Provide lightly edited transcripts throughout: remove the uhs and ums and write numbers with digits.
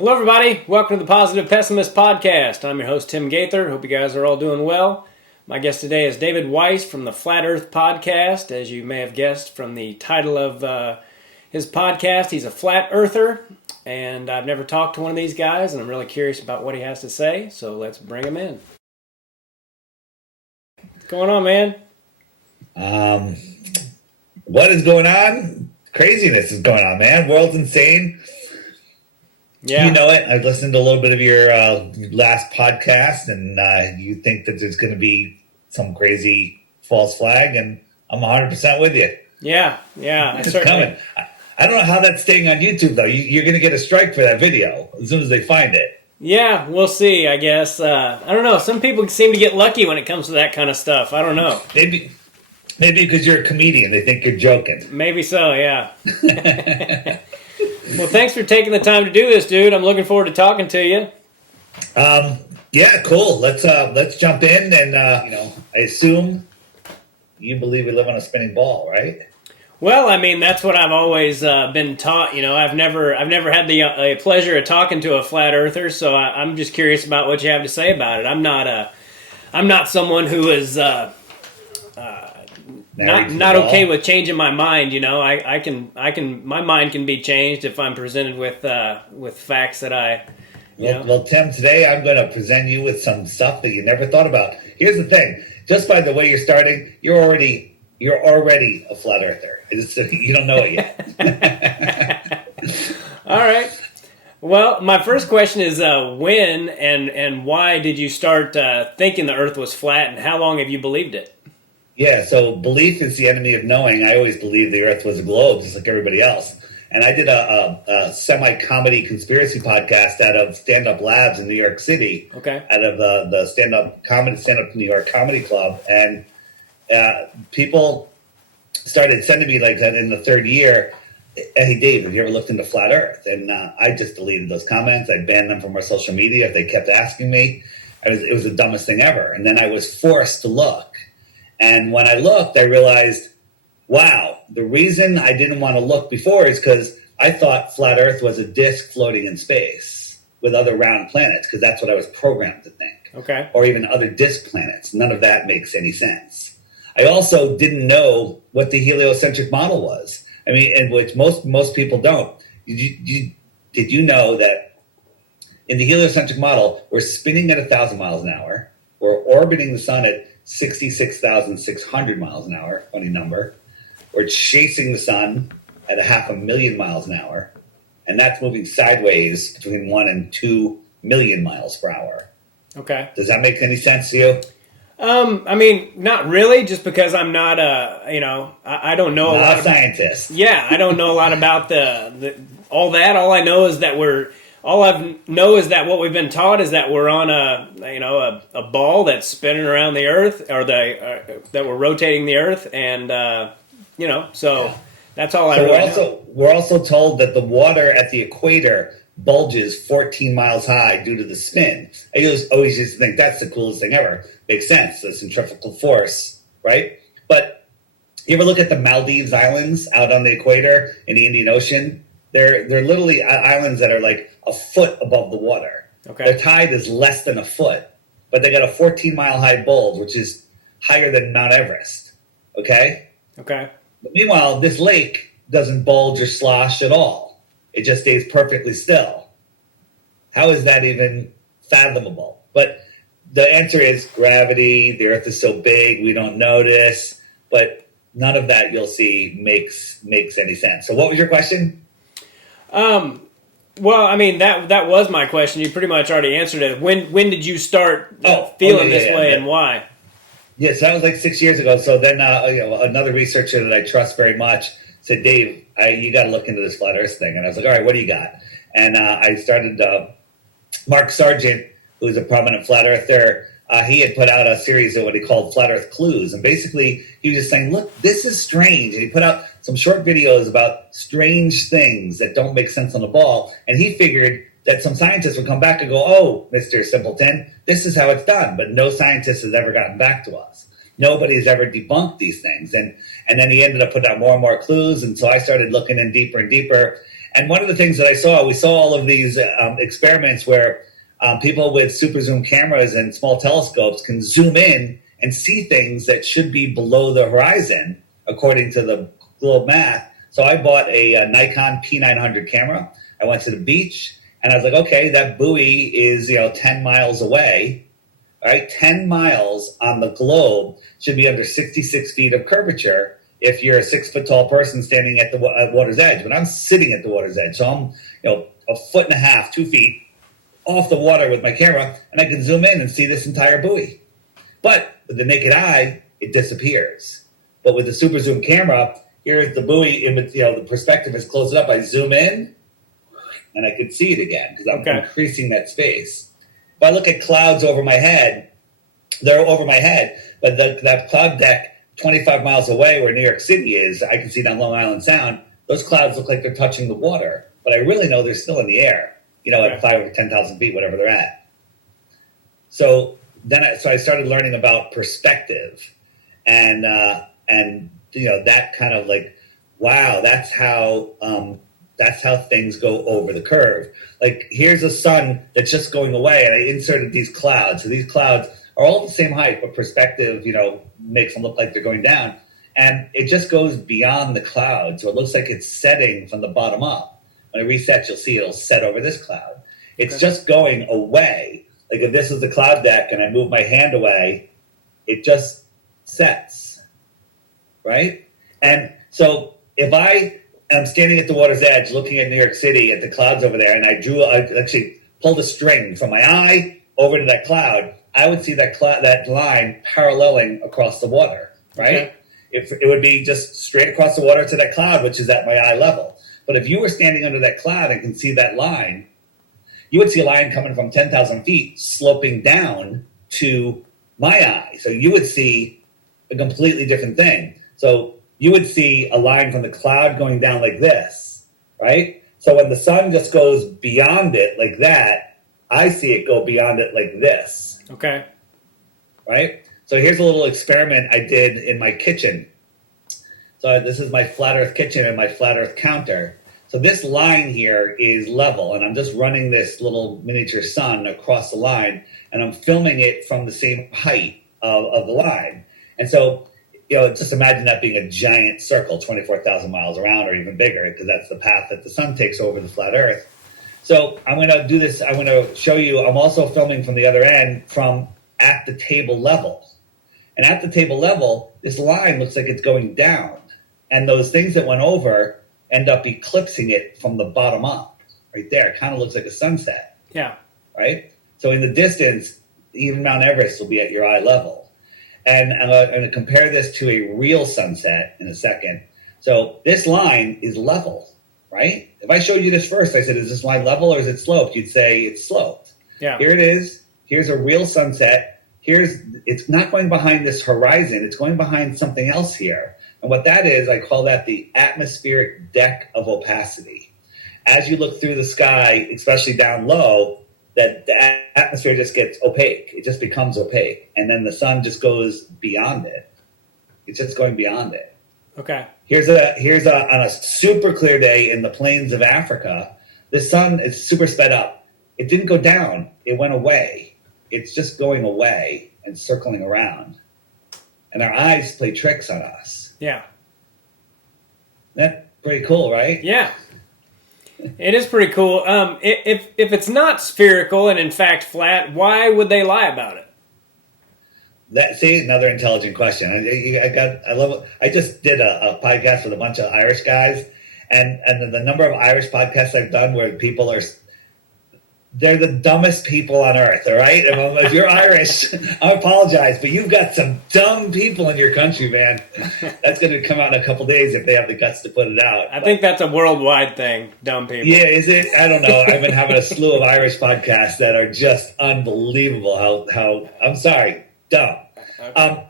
Hello, everybody. Welcome to the Positive Pessimist Podcast. I'm your host, Tim Gaither. Hope you guys are all doing well. My guest today is David Weiss from the Flat Earth Podcast. As you may have guessed from the title of his podcast, he's a flat earther. And I've never talked to one of these guys, and I'm really curious about what he has to say. So let's bring him in. What's going on, man? What is going on? Craziness is going on, man. World's insane. Yeah. You know it. I've listened to a little bit of your last podcast, and you think that there's going to be some crazy false flag, and I'm 100% with you. Yeah. It's coming. I don't know how that's staying on YouTube, though. You're going to get a strike for that video as soon as they find it. Yeah, we'll see, I guess. I don't know. Some people seem to get lucky when it comes to that kind of stuff. I don't know. Maybe because you're a comedian, they think you're joking. Maybe so, yeah. Well, thanks for taking the time to do this, dude. I'm looking forward to talking to you. Yeah, cool. Let's jump in, and I assume you believe we live on a spinning ball, right? Well, I mean, that's what I've always been taught. You know, I've never had the pleasure of talking to a flat earther, so I'm just curious about what you have to say about it. I'm not someone who is not okay with changing my mind. You know, my mind can be changed if I'm presented with facts that I. Well, Tim, today I'm going to present you with some stuff that you never thought about. Here's the thing: just by the way you're starting, you're already a flat earther. You don't know it yet. All right. Well, my first question is when and why did you start thinking the Earth was flat, and how long have you believed it? Yeah, so belief is the enemy of knowing. I always believed the Earth was a globe, just like everybody else. And I did a semi-comedy conspiracy podcast out of Stand Up Labs in New York City. Okay. Out of the Stand Up New York Comedy Club. And people started sending me like that in the third year. Hey, Dave, have you ever looked into flat Earth? And I just deleted those comments. I banned them from our social media if they kept asking me. It was the dumbest thing ever. And then I was forced to look. And when I looked, I realized, wow, the reason I didn't want to look before is because I thought flat Earth was a disk floating in space with other round planets, because that's what I was programmed to think. Okay. Or even other disk planets. None of that makes any sense. I also didn't know what the heliocentric model was. I mean, and which most people don't. Did you know that in the heliocentric model, we're spinning at 1,000 miles an hour, we're orbiting the sun at 66,600 miles an hour, funny number. We're chasing the sun at 500,000 miles an hour, and that's moving sideways between 1 and 2 million miles per hour. Okay. Does that make any sense to you? I mean, not really, just because I'm not I don't know a lot of scientist. Yeah, I don't know a lot about the all that. All I know is that what we've been taught is that we're on a ball that's spinning around the Earth, or that we're rotating the Earth, and that's all I really know. We're also told that the water at the equator bulges 14 miles high due to the spin. I always used to think that's the coolest thing ever. Makes sense, the centrifugal force, right? But you ever look at the Maldives Islands out on the equator in the Indian Ocean? They're literally islands that are like a foot above the water. Okay. Their tide is less than a foot, but they got a 14-mile high bulge, which is higher than Mount Everest. Okay? Okay. But meanwhile, this lake doesn't bulge or slosh at all. It just stays perfectly still. How is that even fathomable? But the answer is gravity. The Earth is so big, we don't notice. But none of that, you'll see, makes any sense. So what was your question? Well, I mean, that was my question. You pretty much already answered it. When did you start feeling this way, and why? Yes, that was like 6 years ago. So then another researcher that I trust very much said, Dave, you got to look into this flat Earth thing. And I was like, all right, what do you got? And I started, Mark Sargent, who's a prominent flat earther, he had put out a series of what he called Flat Earth Clues. And basically, he was just saying, look, this is strange. And he put out some short videos about strange things that don't make sense on the ball. And he figured that some scientists would come back and go, oh, Mr. Simpleton, this is how it's done. But no scientist has ever gotten back to us. Nobody's ever debunked these things. And then he ended up putting out more and more clues. And so I started looking in deeper and deeper. And one of the things that we saw all of these experiments where people with super zoom cameras and small telescopes can zoom in and see things that should be below the horizon, according to the globe math. So I bought a Nikon P900 camera. I went to the beach, and I was like, okay, that buoy is 10 miles away. All right, 10 miles on the globe should be under 66 feet of curvature if you're a 6 foot tall person standing at the water's edge. But I'm sitting at the water's edge, so I'm a foot and a half, 2 feet off the water with my camera, and I can zoom in and see this entire buoy. But with the naked eye, it disappears. But with the super zoom camera, here's the buoy. The perspective is close up. I zoom in, and I can see it again because I'm increasing that space. If I look at clouds over my head, they're over my head, but that cloud deck 25 miles away where New York City is, I can see down Long Island Sound, those clouds look like they're touching the water, but I really know they're still in the air, at 5 or 10,000 feet, whatever they're at. So I started learning about perspective, and that kind of like, wow, that's how things go over the curve. Like, here's a sun that's just going away, and I inserted these clouds. So these clouds are all the same height, but perspective, makes them look like they're going down. And it just goes beyond the cloud. So it looks like it's setting from the bottom up. When it resets, you'll see it'll set over this cloud. It's just going away. Like if this is the cloud deck and I move my hand away, it just sets, right? And so if I am standing at the water's edge looking at New York City at the clouds over there, and I actually pulled a string from my eye over to that cloud, I would see that line paralleling across the water, right? Okay. It would be just straight across the water to that cloud, which is at my eye level. But if you were standing under that cloud and can see that line, you would see a line coming from 10,000 feet sloping down to my eye. So you would see a completely different thing. So you would see a line from the cloud going down like this, right? So when the sun just goes beyond it like that, I see it go beyond it like this. Okay. Right? So here's a little experiment I did in my kitchen. So this is my flat earth kitchen and my flat earth counter. So this line here is level, and I'm just running this little miniature sun across the line, and I'm filming it from the same height of the line. And so, just imagine that being a giant circle, 24,000 miles around or even bigger, because that's the path that the sun takes over the flat earth. So I'm going to do this. I'm going to show you. I'm also filming from the other end from at the table level. And at the table level, this line looks like it's going down. And those things that went over end up eclipsing it from the bottom up. Right there. It kind of looks like a sunset. Yeah. Right? So in the distance, even Mount Everest will be at your eye level. And I'm going to compare this to a real sunset in a second. So this line is level. Right? If I showed you this first, I said, is this line level or is it sloped? You'd say it's sloped. Yeah. Here it is. Here's a real sunset. It's not going behind this horizon. It's going behind something else here. And what that is, I call that the atmospheric deck of opacity. As you look through the sky, especially down low, that the atmosphere just gets opaque. It just becomes opaque. And then the sun just goes beyond it. It's just going beyond it. Okay. Here's on a super clear day in the plains of Africa. The sun is super sped up. It didn't go down. It went away. It's just going away and circling around. And our eyes play tricks on us. Yeah. That's pretty cool, right? Yeah. It is pretty cool. If it's not spherical and in fact flat, why would they lie about it? See, another intelligent question. I just did a podcast with a bunch of Irish guys, and the number of Irish podcasts I've done where people they're the dumbest people on earth. All right, if you're Irish, I apologize, but you've got some dumb people in your country, man. That's going to come out in a couple days if they have the guts to put it out. I think that's a worldwide thing. Dumb people. Yeah, is it? I don't know. I've been having a slew of Irish podcasts that are just unbelievable. How I'm sorry. Dumb. Okay.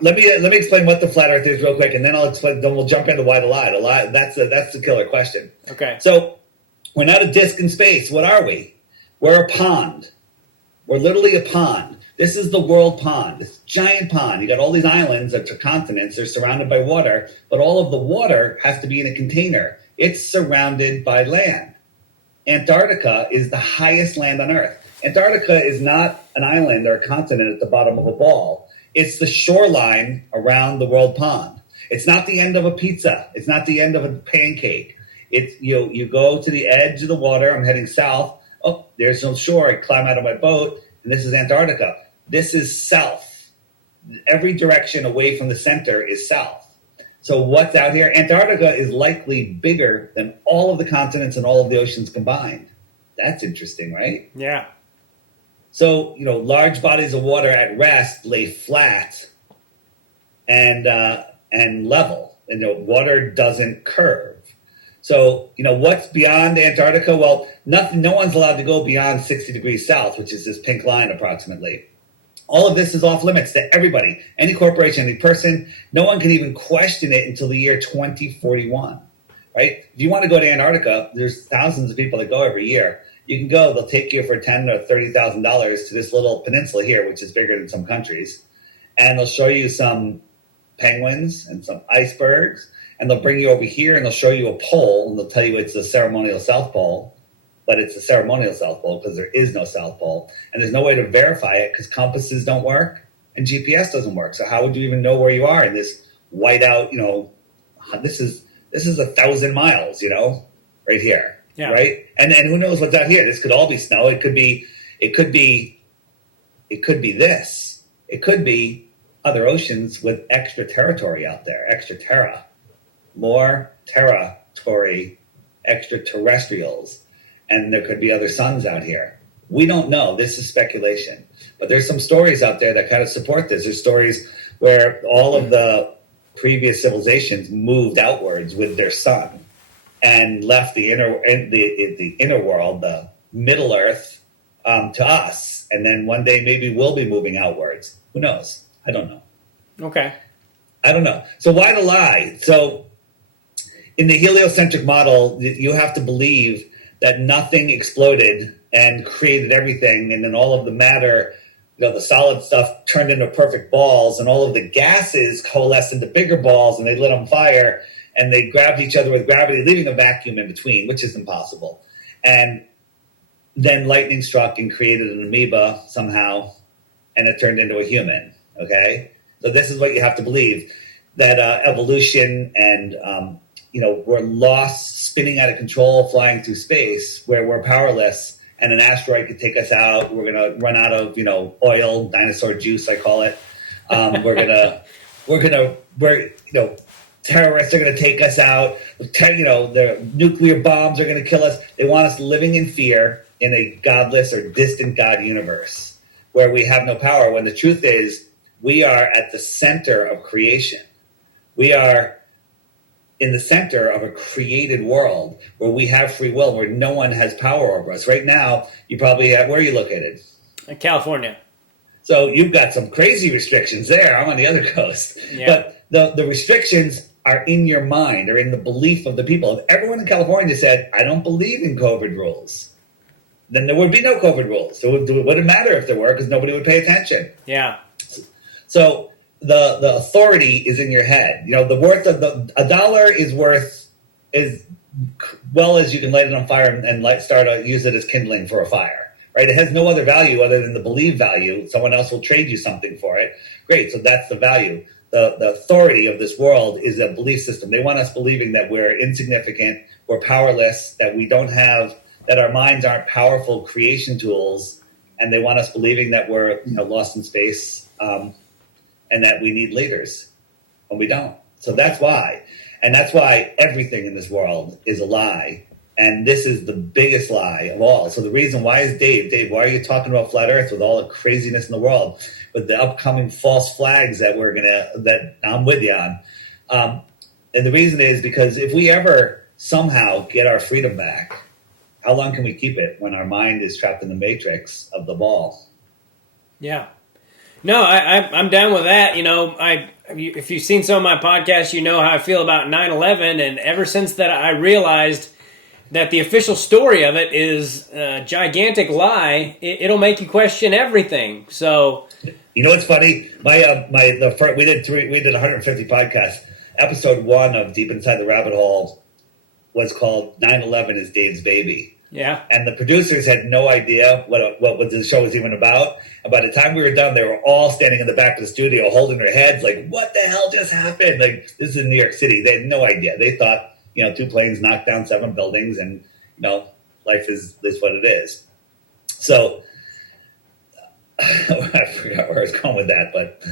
Let me explain what the flat Earth is real quick, and then I'll explain. Then we'll jump into why the lie. The lie. That's the killer question. Okay. So we're not a disc in space. What are we? We're a pond. We're literally a pond. This is the world pond. This giant pond. You got all these islands that are continents. They're surrounded by water, but all of the water has to be in a container. It's surrounded by land. Antarctica is the highest land on Earth. Antarctica is not an island or a continent at the bottom of a ball. It's the shoreline around the world pond. It's not the end of a pizza. It's not the end of a pancake. It's you go to the edge of the water. I'm heading south. Oh, there's no shore. I climb out of my boat, and this is Antarctica. This is south. Every direction away from the center is south. So what's out here? Antarctica is likely bigger than all of the continents and all of the oceans combined. That's interesting, right? Yeah. So, large bodies of water at rest lay flat and level, and water doesn't curve. So, what's beyond Antarctica? Well, nothing. No one's allowed to go beyond 60 degrees south, which is this pink line approximately. All of this is off limits to everybody, any corporation, any person. No one can even question it until the year 2041, right? If you want to go to Antarctica, there's thousands of people that go every year. You can go. They'll take you for $10,000 or $30,000 to this little peninsula here, which is bigger than some countries, and they'll show you some penguins and some icebergs, and they'll bring you over here and they'll show you a pole, and they'll tell you it's a ceremonial South Pole. But it's a ceremonial South Pole because there is no South Pole. And there's no way to verify it because compasses don't work and GPS doesn't work. So how would you even know where you are in this whiteout, this is 1,000 miles, right here. Yeah. Right? And who knows what's out here? This could all be snow. It could be this. It could be other oceans with extra territory out there, extra terra, more territory, extraterrestrials. And there could be other suns out here. We don't know. This is speculation. But there's some stories out there that kind of support this. There's stories where all of the previous civilizations moved outwards with their sun and left the inner world, the Middle Earth, to us. And then one day maybe we'll be moving outwards. Who knows? I don't know. Okay. I don't know. So why the lie? So in the heliocentric model, you have to believe that nothing exploded and created everything, and then all of the matter, the solid stuff turned into perfect balls, and all of the gases coalesced into bigger balls, and they lit on fire, and they grabbed each other with gravity, leaving a vacuum in between, which is impossible. And then lightning struck and created an amoeba somehow, and it turned into a human, okay? So this is what you have to believe, that evolution and, we're lost, spinning out of control, flying through space, where we're powerless, and an asteroid could take us out. We're going to run out of, oil, dinosaur juice, I call it. Terrorists are going to take us out. The nuclear bombs are going to kill us. They want us living in fear in a godless or distant God universe where we have no power, when the truth is we are at the center of creation. We are in the center of a created world where we have free will, where no one has power over us. Right now, you probably where are you located? In California. So you've got some crazy restrictions there. I'm on the other coast. Yeah. But the restrictions are in your mind, or in the belief of the people. If everyone in California said, I don't believe in COVID rules, then there would be no COVID rules. So it wouldn't matter if there were, because nobody would pay attention. Yeah. So the authority is in your head. The worth of a dollar is worth as well as you can light it on fire and use it as kindling for a fire, right? It has no other value other than the believed value. Someone else will trade you something for it. Great. So that's the value. The authority of this world is a belief system. They want us believing that we're insignificant, we're powerless, that we don't have, that our minds aren't powerful creation tools. And they want us believing that we're lost in space, and that we need leaders, and we don't. So that's why. And that's why everything in this world is a lie. And this is the biggest lie of all. So the reason why is Dave, why are you talking about flat Earth with all the craziness in the world, with the upcoming false flags that I'm with you on? And the reason is because if we ever somehow get our freedom back, how long can we keep it when our mind is trapped in the matrix of the ball? Yeah. No, I'm down with that. If you've seen some of my podcasts, you know how I feel about 9/11. And ever since that, I realized that the official story of it is a gigantic lie. It'll make you question everything. So, what's funny? We did 150 podcasts. Episode 1 of Deep Inside the Rabbit Hole was called 9/11 is Dave's Baby. Yeah. And the producers had no idea what the show was even about. And by the time we were done, they were all standing in the back of the studio holding their heads like, what the hell just happened? Like, this is in New York City. They had no idea. They thought, 2 planes knocked down 7 buildings and, life is what it is. So I forgot where I was going with that, but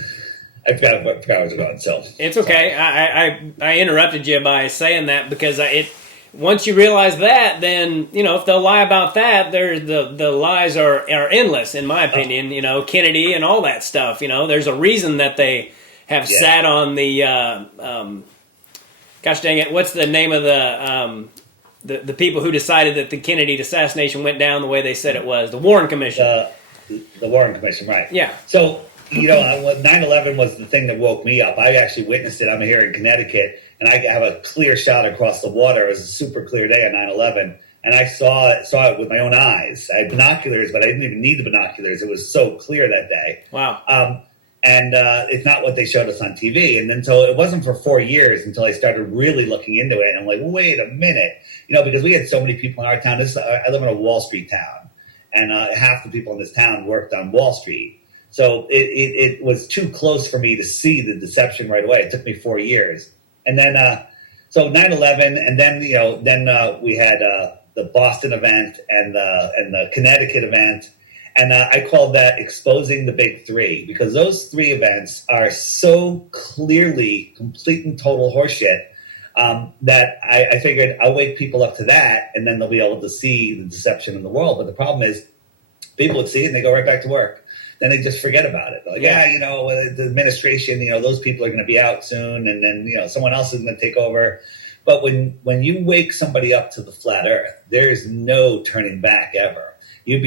I forgot where I was going. So it's okay. I interrupted you by saying that because once you realize that, then if they'll lie about that, the lies are endless, in my opinion. Kennedy and all that stuff. There's a reason that they have sat on the gosh dang it, what's the name of the people who decided that the Kennedy assassination went down the way they said it was? The Warren Commission. The Warren Commission, right? Yeah. So 9/11 was the thing that woke me up. I actually witnessed it. I'm here in Connecticut. And I have a clear shot across the water. It was a super clear day on 9/11. And I saw it with my own eyes. I had binoculars, but I didn't even need the binoculars. It was so clear that day. Wow. And it's not what they showed us on TV. And then so it wasn't for 4 years until I started really looking into it. And I'm like, wait a minute. Because we had so many people in our town. I live in a Wall Street town. And half the people in this town worked on Wall Street. So it was too close for me to see the deception right away. It took me 4 years. And then, so 9/11, and then we had the Boston event and the Connecticut event, and I called that exposing the big three, because those 3 events are so clearly complete and total horseshit that I figured I'll wake people up to that, and then they'll be able to see the deception in the world. But the problem is, people would see it and they go right back to work. Then they just forget about it. Like, the administration, those people are going to be out soon, and then, someone else is going to take over. But when you wake somebody up to the flat earth, there's no turning back ever. You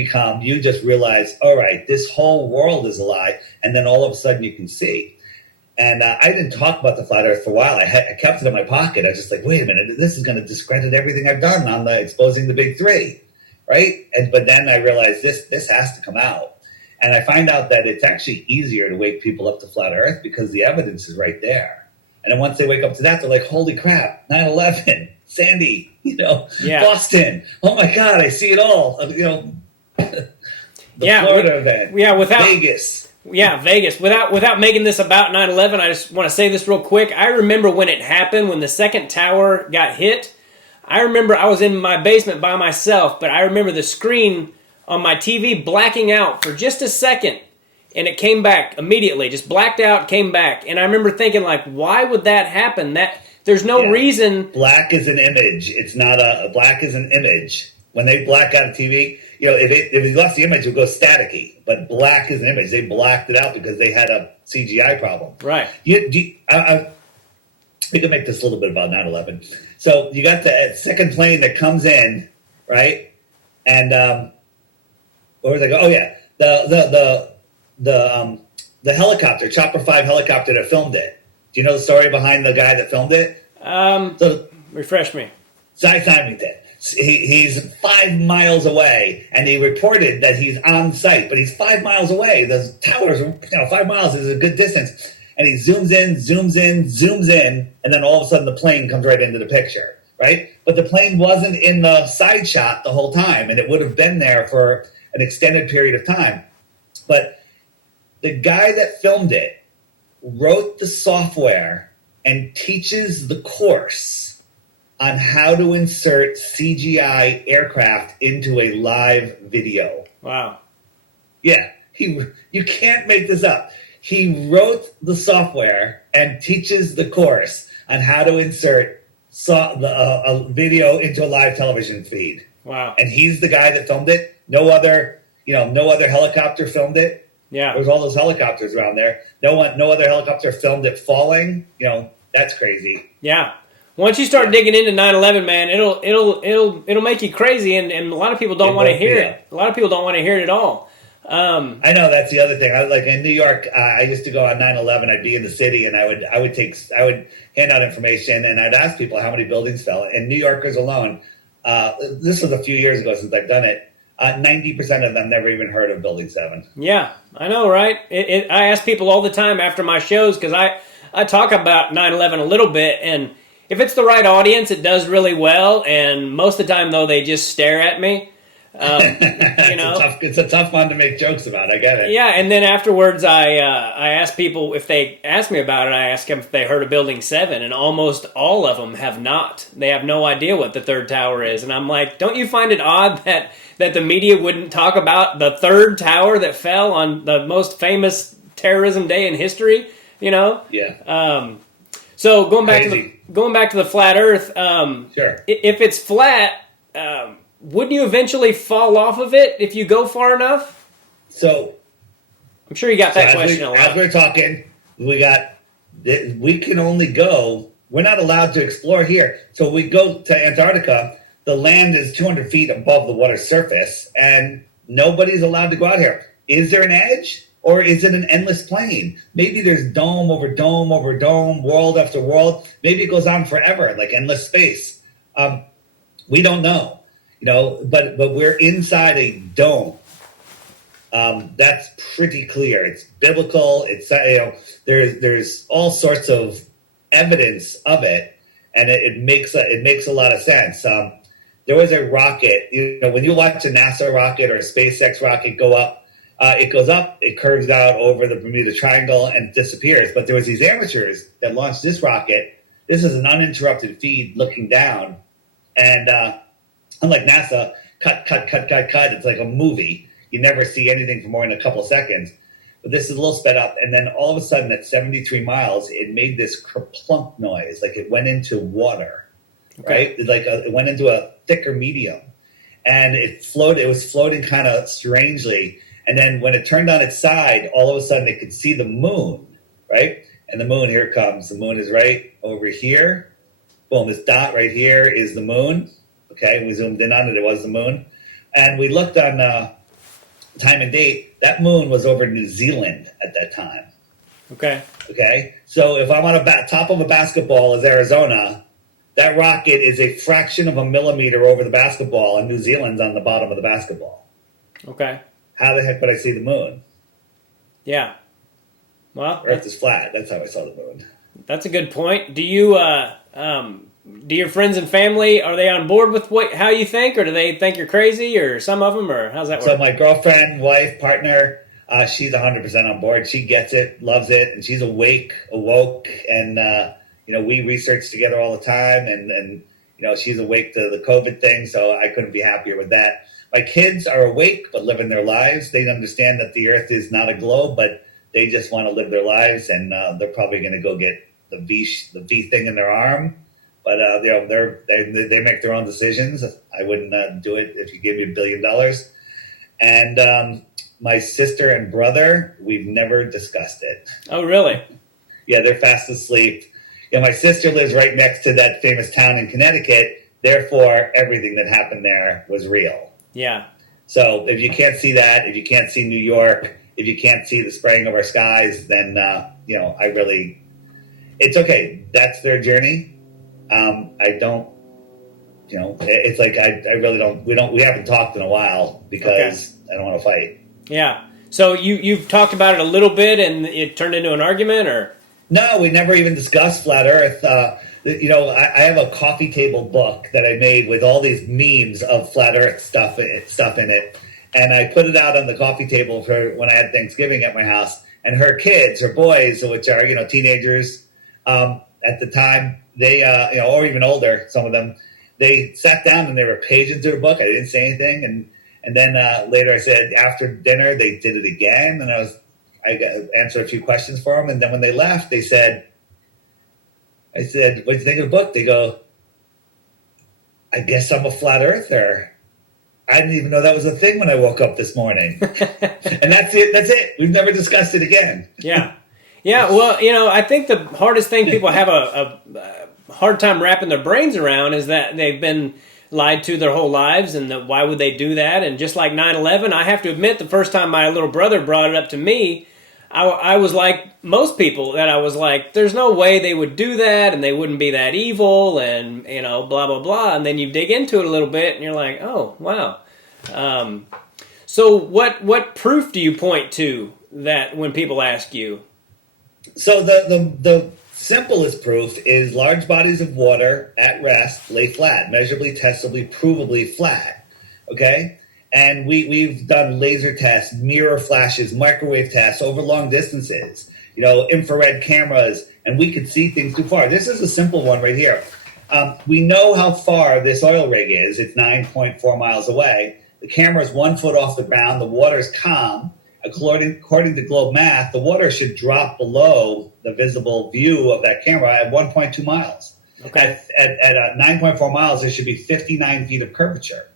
just realize, all right, this whole world is a lie. And then all of a sudden you can see. And I didn't talk about the flat earth for a while. I kept it in my pocket. I was just like, wait a minute, this is going to discredit everything I've done on the exposing the big three. Right. But then I realized this has to come out. And I find out that it's actually easier to wake people up to flat earth because the evidence is right there. And then once they wake up to that, they're like, holy crap, 9/11, Sandy, Boston. Oh my God, I see it all. The Florida event. Vegas. Yeah, Vegas. Without making this about 9/11, I just want to say this real quick. I remember when it happened, when the second tower got hit. I remember I was in my basement by myself, but I remember the screen on my TV blacking out for just a second, and it came back immediately. Just blacked out, came back. And I remember thinking, like, why would that happen? There's no reason. Black is an image. It's not black is an image. When they black out a TV, if you lost the image, it would go staticky. But black is an image. They blacked it out because they had a CGI problem. Right. We can make this a little bit about 9/11. So you got the second plane that comes in, right? And where was I go? Oh yeah, the helicopter, Chopper 5 helicopter that filmed it. Do you know the story behind the guy that filmed it? Refresh me. Cy Symington. He's 5 miles away, and he reported that he's on site, but he's 5 miles away. The towers, 5 miles is a good distance. And he zooms in, and then all of a sudden the plane comes right into the picture, right? But the plane wasn't in the side shot the whole time, and it would have been there for an extended period of time. But the guy that filmed it wrote the software and teaches the course on how to insert CGI aircraft into a live video. Wow. Yeah, you can't make this up. He wrote the software and teaches the course on how to insert a video into a live television feed. Wow. And he's the guy that filmed it. No other helicopter filmed it. Yeah. There's all those helicopters around there. No other helicopter filmed it falling. That's crazy. Yeah. Once you start digging into 9/11, man, it'll make you crazy, and a lot of people don't want to hear it. A lot of people don't want to hear it at all. I know that's the other thing. Like in New York, I used to go on 9/11. I'd be in the city, and I would hand out information, and I'd ask people how many buildings fell. And New Yorkers alone, this was a few years ago since I've done it. 90% of them never even heard of Building 7. Yeah, I know, right? I ask people all the time after my shows because I talk about 9/11 a little bit, and if it's the right audience, it does really well. And most of the time, though, they just stare at me. It's a tough one to make jokes about. I get it. Yeah, and then afterwards, I ask people if they ask me about it. I ask them if they heard of Building 7, and almost all of them have not. They have no idea what the third tower is, and I'm like, don't you find it odd that the media wouldn't talk about the third tower that fell on the most famous terrorism day in history? Yeah. So going back to the flat Earth. Sure. If it's flat. Wouldn't you eventually fall off of it if you go far enough? So, I'm sure you got that question a lot. As we're talking, we can only go. We're not allowed to explore here. So we go to Antarctica. The land is 200 feet above the water surface, and nobody's allowed to go out here. Is there an edge, or is it an endless plain? Maybe there's dome over dome over dome, world after world. Maybe it goes on forever, like endless space. We don't know. But we're inside a dome. That's pretty clear. It's biblical. It's there's all sorts of evidence of it, and it makes a lot of sense. There was a rocket. When you watch a NASA rocket or a SpaceX rocket go up, it goes up, it curves out over the Bermuda Triangle, and it disappears. But there was these amateurs that launched this rocket. This is an uninterrupted feed looking down, and unlike NASA, cut. It's like a movie. You never see anything for more than a couple seconds. But this is a little sped up. And then all of a sudden at 73 miles, it made this kerplunk noise. Like it went into water, right? It went into a thicker medium. And it floated. It was floating kind of strangely. And then when it turned on its side, all of a sudden it could see the moon, right? And the moon, here it comes. The moon is right over here. Boom, this dot right here is the moon. Okay, we zoomed in on it. It was the moon. And we looked on time and date. That moon was over New Zealand at that time. Okay. So if I'm on top of a basketball as Arizona, that rocket is a fraction of a millimeter over the basketball, and New Zealand's on the bottom of the basketball. Okay. How the heck would I see the moon? Yeah. Well, Earth is flat. That's how I saw the moon. That's a good point. Do your friends and family, are they on board with how you think, or do they think you're crazy, or some of them, or how's that work? So my girlfriend, wife, partner, she's 100% on board. She gets it, loves it, and she's awoke, and we research together all the time, and she's awake to the COVID thing, so I couldn't be happier with that. My kids are awake but living their lives. They understand that the Earth is not a globe, but they just want to live their lives, and they're probably going to go get the V thing in their arm. But they make their own decisions. I wouldn't do it if you gave me $1 billion. And my sister and brother, we've never discussed it. Oh, really? Yeah, they're fast asleep. My sister lives right next to that famous town in Connecticut. Therefore, everything that happened there was real. Yeah. So if you can't see that, if you can't see New York, if you can't see the spraying of our skies, then it's okay. That's their journey. I don't, it's like, I really don't, we haven't talked in a while because I don't want to fight. Yeah. So you've talked about it a little bit and it turned into an argument, or? No, we never even discussed flat Earth. I have a coffee table book that I made with all these memes of flat Earth stuff in it. And I put it out on the coffee table for when I had Thanksgiving at my house, and her kids, her boys, which are, teenagers, at the time, they, or even older, some of them, they sat down and they were paging through the book. I didn't say anything. And then later I said, after dinner, they did it again. And I answered a few questions for them. And then when they left, I said, what'd you think of the book? They go, I guess I'm a flat earther. I didn't even know that was a thing when I woke up this morning. And that's it. We've never discussed it again. Yeah. Yeah, well, I think the hardest thing people have a hard time wrapping their brains around is that they've been lied to their whole lives, and why would they do that? And just like 9/11, I have to admit, the first time my little brother brought it up to me, I was like most people, that I was like, there's no way they would do that, and they wouldn't be that evil, and, blah, blah, blah. And then you dig into it a little bit, and you're like, oh, wow. So what proof do you point to that when people ask you? So the Simplest proof is large bodies of water at rest lay flat, measurably, testably, provably flat. Okay? And we've done laser tests, mirror flashes, microwave tests over long distances, infrared cameras, and we could see things too far. This is a simple one right here. We know how far this oil rig is. It's 9.4 miles away. The camera is 1 foot off the ground. The water is calm. According to globe math, the water should drop below the visible view of that camera at 1.2 miles. Okay. At 9.4 miles, there should be 59 feet of curvature.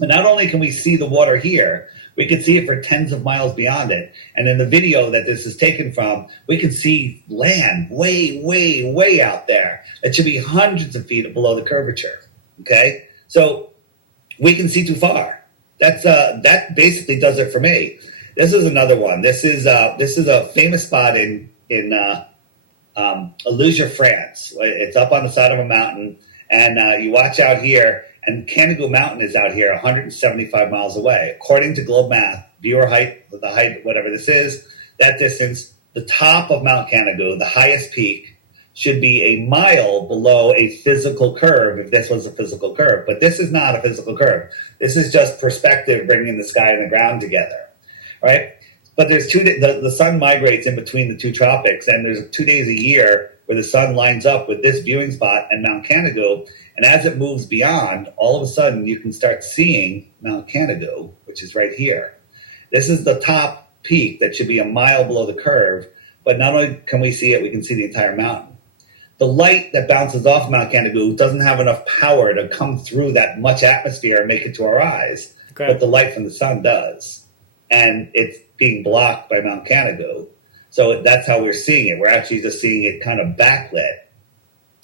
But not only can we see the water here, we can see it for tens of miles beyond it. And in the video that this is taken from, we can see land way, way, way out there. It should be hundreds of feet below the curvature. Okay? So we can see too far. That basically does it for me. This is another one. This is a famous spot in Aluja, France. It's up on the side of a mountain, and you watch out here, and Canigou Mountain is out here 175 miles away. According to globe math, viewer height, the height, whatever this is, that distance, the top of Mount Canigou, the highest peak, should be a mile below a physical curve if this was a physical curve. But this is not a physical curve. This is just perspective bringing the sky and the ground together. Right? But there's the sun migrates in between the two tropics, and there's 2 days a year where the sun lines up with this viewing spot and Mount Canigou. And as it moves beyond, all of a sudden you can start seeing Mount Canigou, which is right here. This is the top peak that should be a mile below the curve, but not only can we see it, we can see the entire mountain. The light that bounces off Mount Canigou doesn't have enough power to come through that much atmosphere and make it to our eyes, but the light from the sun does. And it's being blocked by Mount Canigou. So that's how we're seeing it. We're actually just seeing it kind of backlit.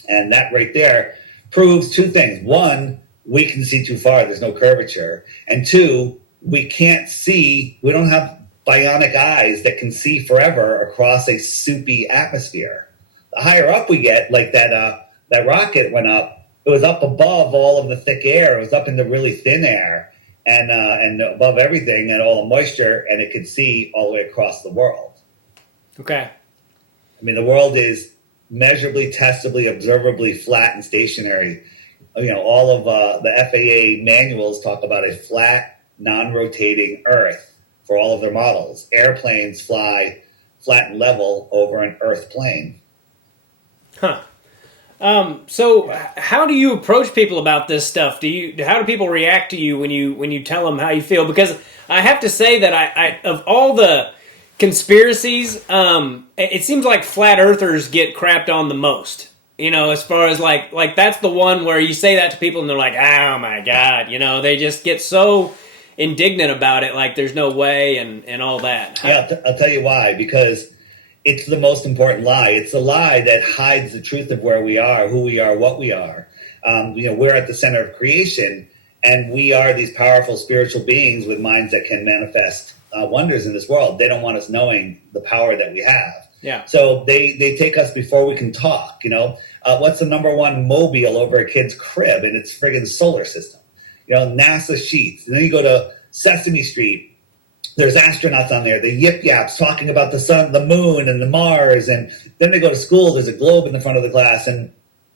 And that right there proves two things. One, we can see too far. There's no curvature. And two, we can't see. We don't have bionic eyes that can see forever across a soupy atmosphere. The higher up we get, like that rocket went up, it was up above all of the thick air. It was up in the really thin air. And above everything and all the moisture, and it could see all the way across the world. Okay. I mean, the world is measurably, testably, observably flat and stationary. All of the FAA manuals talk about a flat, non-rotating Earth for all of their models. Airplanes fly flat and level over an Earth plane. Huh. So how do you approach people about this stuff? How do people react to you when you tell them how you feel? Because I have to say that I of all the conspiracies, it seems like flat earthers get crapped on the most. As far as like that's the one where you say that to people and they're like, oh my God, they just get so indignant about it, like there's no way and all that. Yeah, I'll tell you why. Because it's the most important lie. It's the lie that hides the truth of where we are, who we are, what we are. We're at the center of creation, and we are these powerful spiritual beings with minds that can manifest wonders in this world. They don't want us knowing the power that we have. Yeah. So they take us before we can talk. What's the number one mobile over a kid's crib? And it's friggin' solar system. NASA sheets. And then you go to Sesame Street. There's astronauts on there, the yip yaps talking about the sun, the moon, and the Mars. And then they go to school, there's a globe in the front of the class. And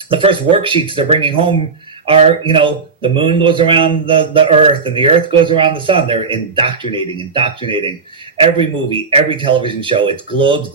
the first worksheets they're bringing home are, the moon goes around the earth and the earth goes around the sun. They're indoctrinating. Every movie, every television show, it's globes,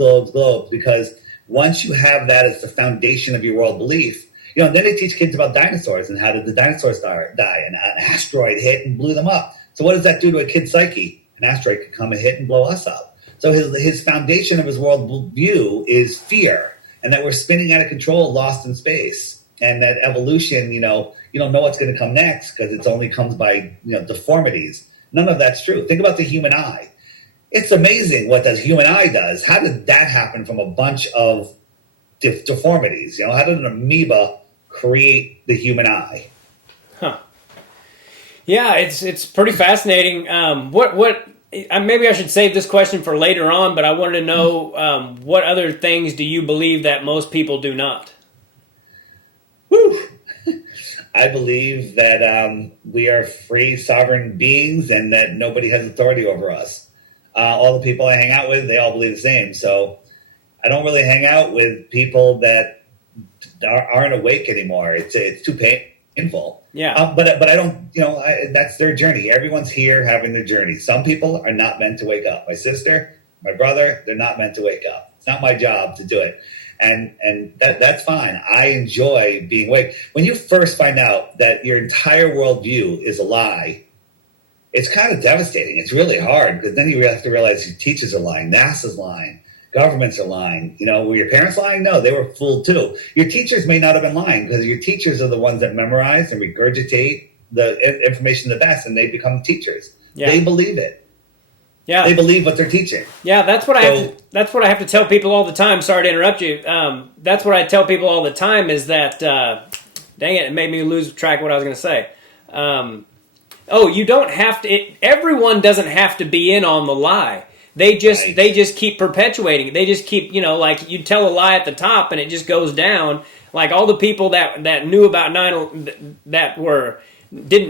because once you have that as the foundation of your world belief, then they teach kids about dinosaurs and how did the dinosaurs die, and an asteroid hit and blew them up. So what does that do to a kid's psyche? An asteroid could come and hit and blow us up. So his foundation of his world view is fear, and that we're spinning out of control, lost in space, and that evolution, you don't know what's going to come next because it only comes by deformities. None of that's true. Think about the human eye. It's amazing what the human eye does. How did that happen from a bunch of deformities? How did an amoeba create the human eye? Huh. Yeah, it's pretty fascinating. Maybe I should save this question for later on, but I wanted to know what other things do you believe that most people do not? Whew. I believe that we are free, sovereign beings and that nobody has authority over us. All the people I hang out with, they all believe the same. So I don't really hang out with people that aren't awake anymore. It's too painful. Yeah. But I don't, that's their journey. Everyone's here having their journey. Some people are not meant to wake up. My sister, my brother, they're not meant to wake up. It's not my job to do it. And that's fine. I enjoy being awake. When you first find out that your entire worldview is a lie, it's kind of devastating. It's really hard, because then you have to realize your teachers are lying, NASA's lying, governments are lying. Were your parents lying? No, they were fooled too. Your teachers may not have been lying, because your teachers are the ones that memorize and regurgitate the information the best, and they become teachers. Yeah. They believe it. Yeah, they believe what they're teaching. Yeah, that's what I have to tell people all the time. Sorry to interrupt you. That's what I tell people all the time is that. Dang it made me lose track of what I was going to say. You don't have to. Everyone doesn't have to be in on the lie. They just keep perpetuating. They just keep, like you tell a lie at the top and it just goes down. Like all the people that knew about didn't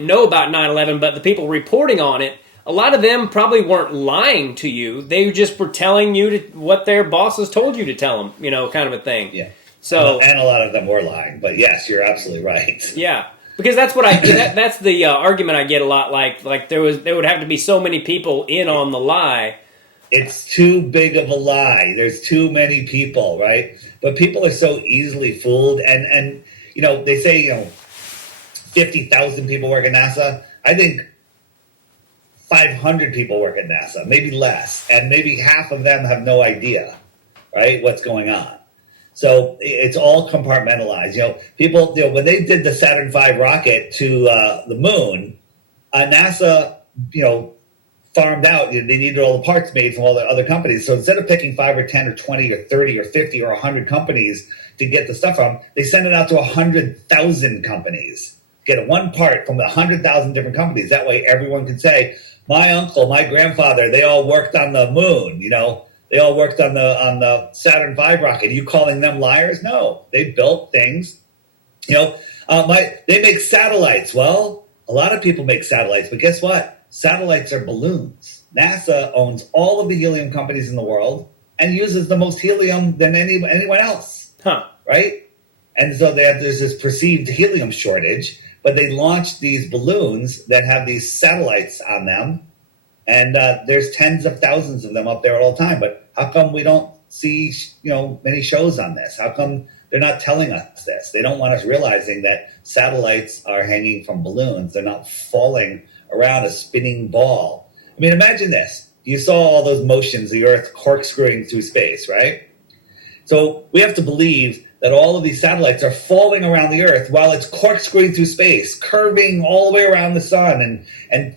know about 9/11, but the people reporting on it. A lot of them probably weren't lying to you. They just were telling you what their bosses told you to tell them, kind of a thing. Yeah. So and a lot of them were lying, but yes, you're absolutely right. Yeah, because that's what that's the argument I get a lot. Like there would have to be so many people in on the lie. It's too big of a lie. There's too many people, right? But people are so easily fooled, and they say 50,000 people work at NASA. I think 500 people work at NASA, maybe less, and maybe half of them have no idea, right, what's going on. So it's all compartmentalized. People, when they did the Saturn V rocket to the moon, NASA, farmed out. They needed all the parts made from all the other companies. So instead of picking 5 or 10 or 20 or 30 or 50 or 100 companies to get the stuff from, they sent it out to 100,000 companies. Get one part from 100,000 different companies. That way everyone can say, my uncle, my grandfather, they all worked on the moon, they all worked on the Saturn V rocket. Are you calling them liars? No, they built things. They make satellites. Well, a lot of people make satellites, but guess what? Satellites are balloons. NASA owns all of the helium companies in the world and uses the most helium than anyone else. Huh. Right? And so there's this perceived helium shortage. But they launched these balloons that have these satellites on them, and there's tens of thousands of them up there all the time. But how come we don't see, many shows on this? How come they're not telling us this? They don't want us realizing that satellites are hanging from balloons. They're not falling around a spinning ball. I mean, imagine this. You saw all those motions, the Earth corkscrewing through space, right? So we have to believe that all of these satellites are falling around the Earth while it's corkscrewing through space, curving all the way around the sun and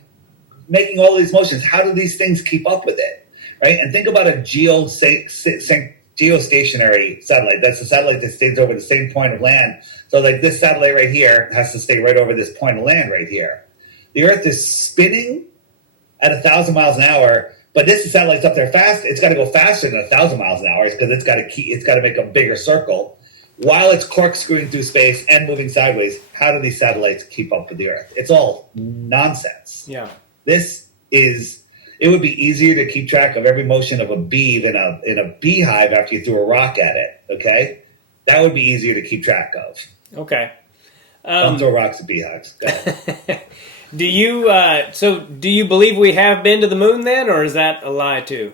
making all these motions. How do these things keep up with it, right? And think about a geostationary satellite. That's a satellite that stays over the same point of land. So like this satellite right here has to stay right over this point of land right here. The Earth is spinning at 1,000 miles an hour, but this satellite's up there fast. It's got to go faster than 1,000 miles an hour because it's got to make a bigger circle. While it's corkscrewing through space and moving sideways, how do these satellites keep up with the Earth? It's all nonsense. Yeah. It would be easier to keep track of every motion of a bee in a beehive after you threw a rock at it, okay? That would be easier to keep track of. Okay. Don't throw rocks at beehives. Go. Do you believe we have been to the moon then, or is that a lie too?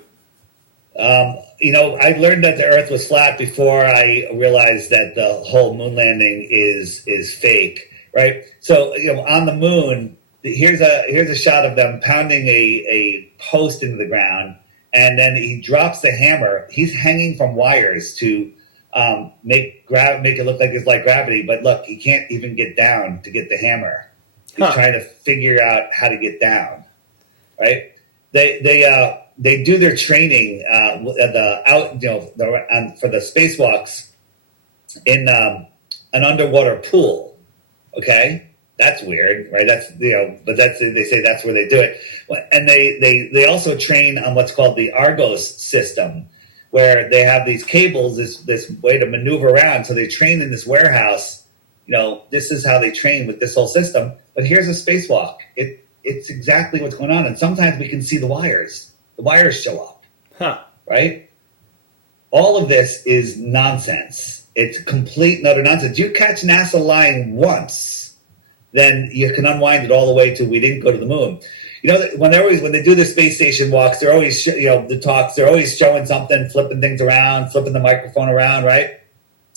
I learned that the Earth was flat before I realized that the whole moon landing is fake, right? So, on the moon, here's a shot of them pounding a post into the ground, and then he drops the hammer. He's hanging from wires to make it look like it's like gravity, but look, he can't even get down to get the hammer. He's trying to figure out how to get down, right? They do their training for the spacewalks in an underwater pool. Okay, that's weird, right? But they say that's where they do it, and they also train on what's called the Argos system, where they have these cables, this way to maneuver around. So they train in this warehouse. This is how they train with this whole system. But here's a spacewalk. It's exactly what's going on, and sometimes we can see the wires. The wires show up, right? all of this is nonsense. It's complete and utter nonsense. You catch NASA lying once, then you can unwind it all the way to we didn't go to the moon. You know, when they do the space station walks, they're always the talks. They're always showing something, flipping things around, flipping the microphone around, right?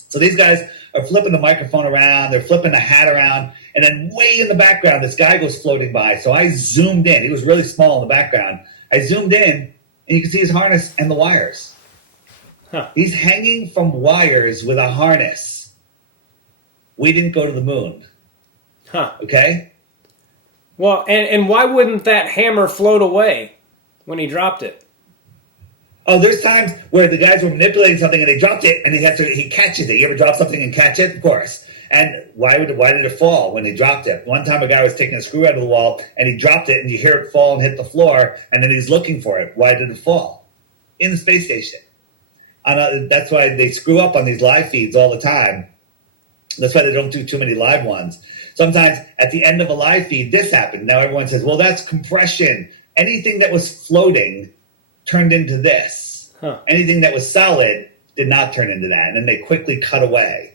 So these guys are flipping the microphone around. They're flipping the hat around, and then way in the background, this guy goes floating by. So I zoomed in. He was really small in the background. I zoomed in, and you can see his harness and the wires. Huh. He's hanging from wires with a harness. We didn't go to the moon. Huh. Okay? Well, and why wouldn't that hammer float away when he dropped it? Oh, there's times where the guys were manipulating something and they dropped it and he catches it. You ever drop something and catch it? Of course. And why did it fall when they dropped it? One time a guy was taking a screw out of the wall and he dropped it and you hear it fall and hit the floor and then he's looking for it. Why did it fall? In the space station. That's why they screw up on these live feeds all the time. That's why they don't do too many live ones. Sometimes at the end of a live feed, this happened. Now everyone says, well, that's compression. Anything that was floating turned into this. Huh. Anything that was solid did not turn into that. And then they quickly cut away.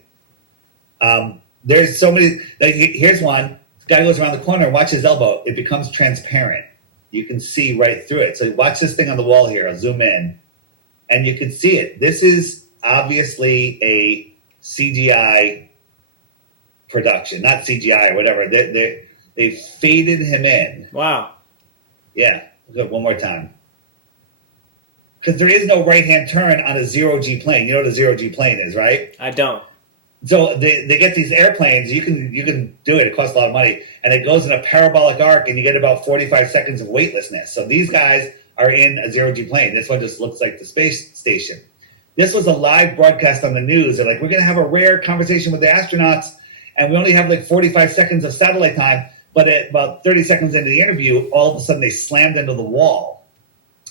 There's so many. Here's one. This guy goes around the corner and watch his elbow. It becomes transparent. You can see right through it. So watch this thing on the wall here. I'll zoom in. And you can see it. This is obviously a CGI production. Not CGI or whatever. They faded him in. Wow. Yeah. Good. One more time. Because there is no right-hand turn on a zero-G plane. You know what a zero-G plane is, right? I don't. So they get these airplanes. You can do it. It costs a lot of money. And it goes in a parabolic arc, and you get about 45 seconds of weightlessness. So these guys are in a zero-G plane. This one just looks like the space station. This was a live broadcast on the news. They're like, we're going to have a rare conversation with the astronauts, and we only have like 45 seconds of satellite time. But at about 30 seconds into the interview, all of a sudden they slammed into the wall.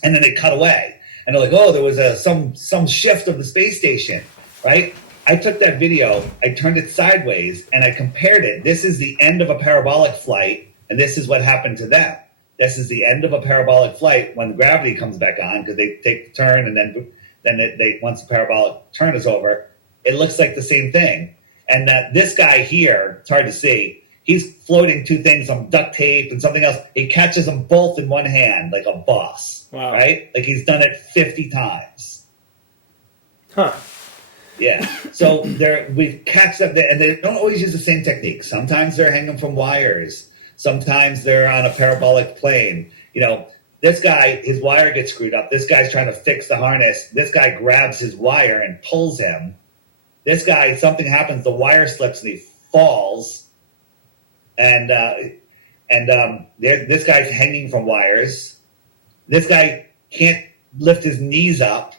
And then they cut away. And they're like, oh, there was some shift of the space station, right? I took that video, I turned it sideways, and I compared it. This is the end of a parabolic flight, and this is what happened to them. This is the end of a parabolic flight when gravity comes back on, because they take the turn, and then they once the parabolic turn is over, it looks like the same thing. And this guy here, it's hard to see, he's floating two things on duct tape and something else. He catches them both in one hand like a boss. Wow. Right? Like he's done it 50 times. Huh. Yeah. So we catch them, and they don't always use the same technique. Sometimes they're hanging from wires. Sometimes they're on a parabolic plane. You know, this guy, his wire gets screwed up. This guy's trying to fix the harness. This guy grabs his wire and pulls him. This guy, something happens, the wire slips and he falls. And this guy's hanging from wires. This guy can't lift his knees up,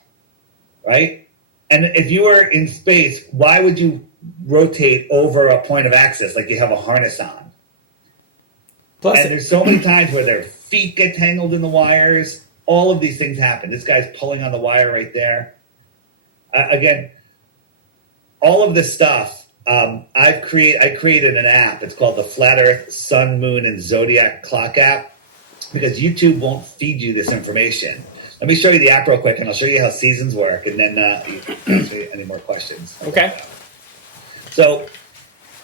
right? And if you were in space, why would you rotate over a point of access like you have a harness on? Plus, and there's so many times where their feet get tangled in the wires. All of these things happen. This guy's pulling on the wire right there. Again, all of this stuff, I created an app. It's called the Flat Earth, Sun, Moon, and Zodiac Clock app, because YouTube won't feed you this information. Let me show you the app real quick, and I'll show you how seasons work, and then you can ask me any more questions. Okay. So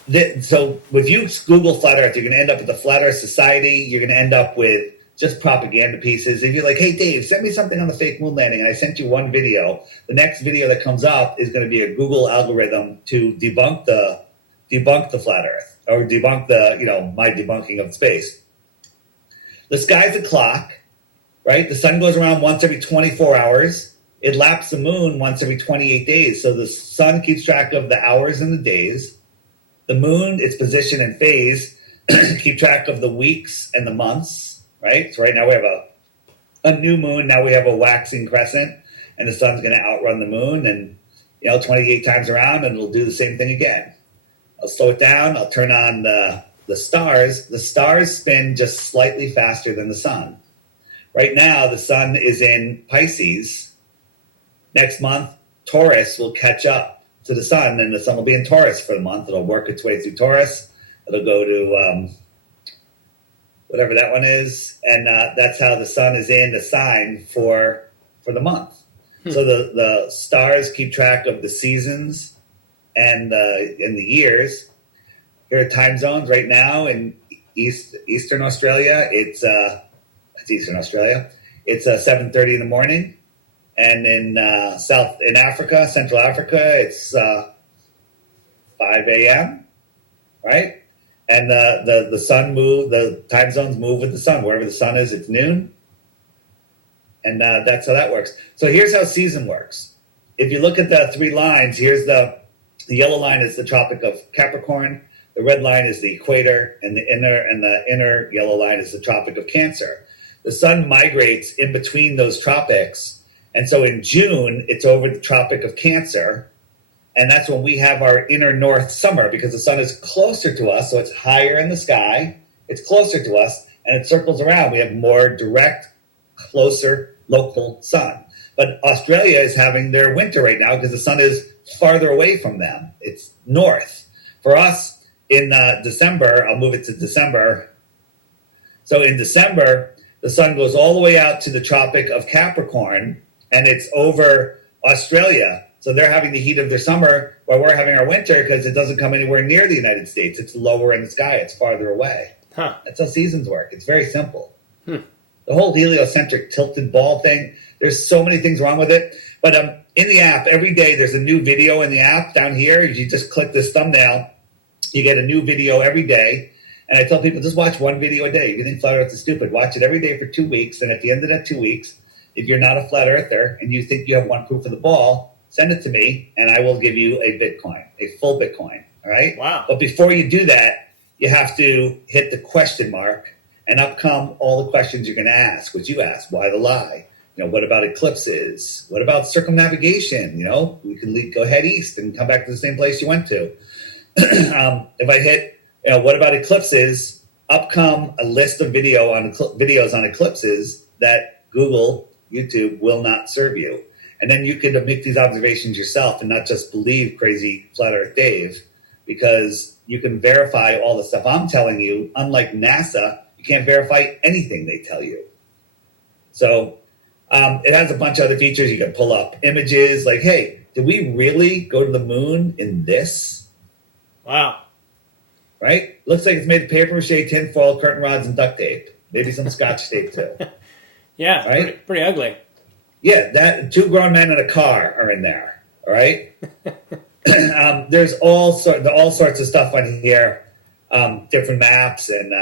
if you Google Flat Earth, you're going to end up with the Flat Earth Society. You're going to end up with just propaganda pieces. If you're like, hey, Dave, send me something on the fake moon landing, and I sent you one video, the next video that comes up is going to be a Google algorithm to debunk the Flat Earth, or debunk my debunking of space. The sky's a clock, right? The sun goes around once every 24 hours. It laps the moon once every 28 days. So the sun keeps track of the hours and the days. The moon, its position and phase, keep track of the weeks and the months, right? So right now we have a new moon. Now we have a waxing crescent, and the sun's going to outrun the moon, and 28 times around, and it'll do the same thing again. I'll slow it down. I'll turn on the stars. The stars spin just slightly faster than the sun. Right now, the sun is in Pisces. Next month, Taurus will catch up to the sun, and the sun will be in Taurus for the month. It'll work its way through Taurus. It'll go to whatever that one is, and that's how the sun is in the sign for the month. So the stars keep track of the seasons and the years. Here are time zones right now in Eastern Australia. It's Eastern Australia. It's 7:30 in the morning, and in Africa, Central Africa, it's 5 a.m. Right, and the sun the time zones move with the sun. Wherever the sun is, it's noon, and that's how that works. So here's how season works. If you look at the three lines, here's the yellow line is the Tropic of Capricorn. The red line is the equator, and the inner yellow line is the Tropic of Cancer. The sun migrates in between those tropics, and so in June it's over the Tropic of Cancer, and that's when we have our inner north summer because the sun is closer to us, so it's higher in the sky, it's closer to us, and it circles around. We have more direct, closer local sun. But Australia is having their winter right now because the sun is farther away from them. It's north. For us, in December, I'll move it to December. So in December, the sun goes all the way out to the Tropic of Capricorn, and it's over Australia. So they're having the heat of their summer while we're having our winter because it doesn't come anywhere near the United States. It's lower in the sky. It's farther away. Huh. That's how seasons work. It's very simple. The whole heliocentric tilted ball thing, there's so many things wrong with it. But in the app, every day there's a new video in the app down here. If you just click this thumbnail, you get a new video every day. And I tell people, just watch one video a day. If you think flat earth is stupid, watch it every day for 2 weeks. And at the end of that 2 weeks, if you're not a flat earther and you think you have one proof of the ball, send it to me and I will give you a Bitcoin, a full Bitcoin. All right? Wow. But before you do that, you have to hit the question mark, and up come all the questions you're going to ask, which you ask. Why the lie? What about eclipses? What about circumnavigation? We can go head east and come back to the same place you went to. If I hit, what about eclipses? Up come a list of videos on eclipses that Google, YouTube will not serve you. And then you can make these observations yourself and not just believe crazy Flat Earth Dave, because you can verify all the stuff I'm telling you. Unlike NASA, you can't verify anything they tell you. So it has a bunch of other features. You can pull up images like, hey, did we really go to the moon in this? Wow. Right? Looks like it's made of paper mache, tin foil, curtain rods, and duct tape. Maybe some scotch tape too. Yeah, right? Pretty ugly. Yeah, that 2 grown men in a car are in there. All right? There's all sorts of stuff on here, different maps, and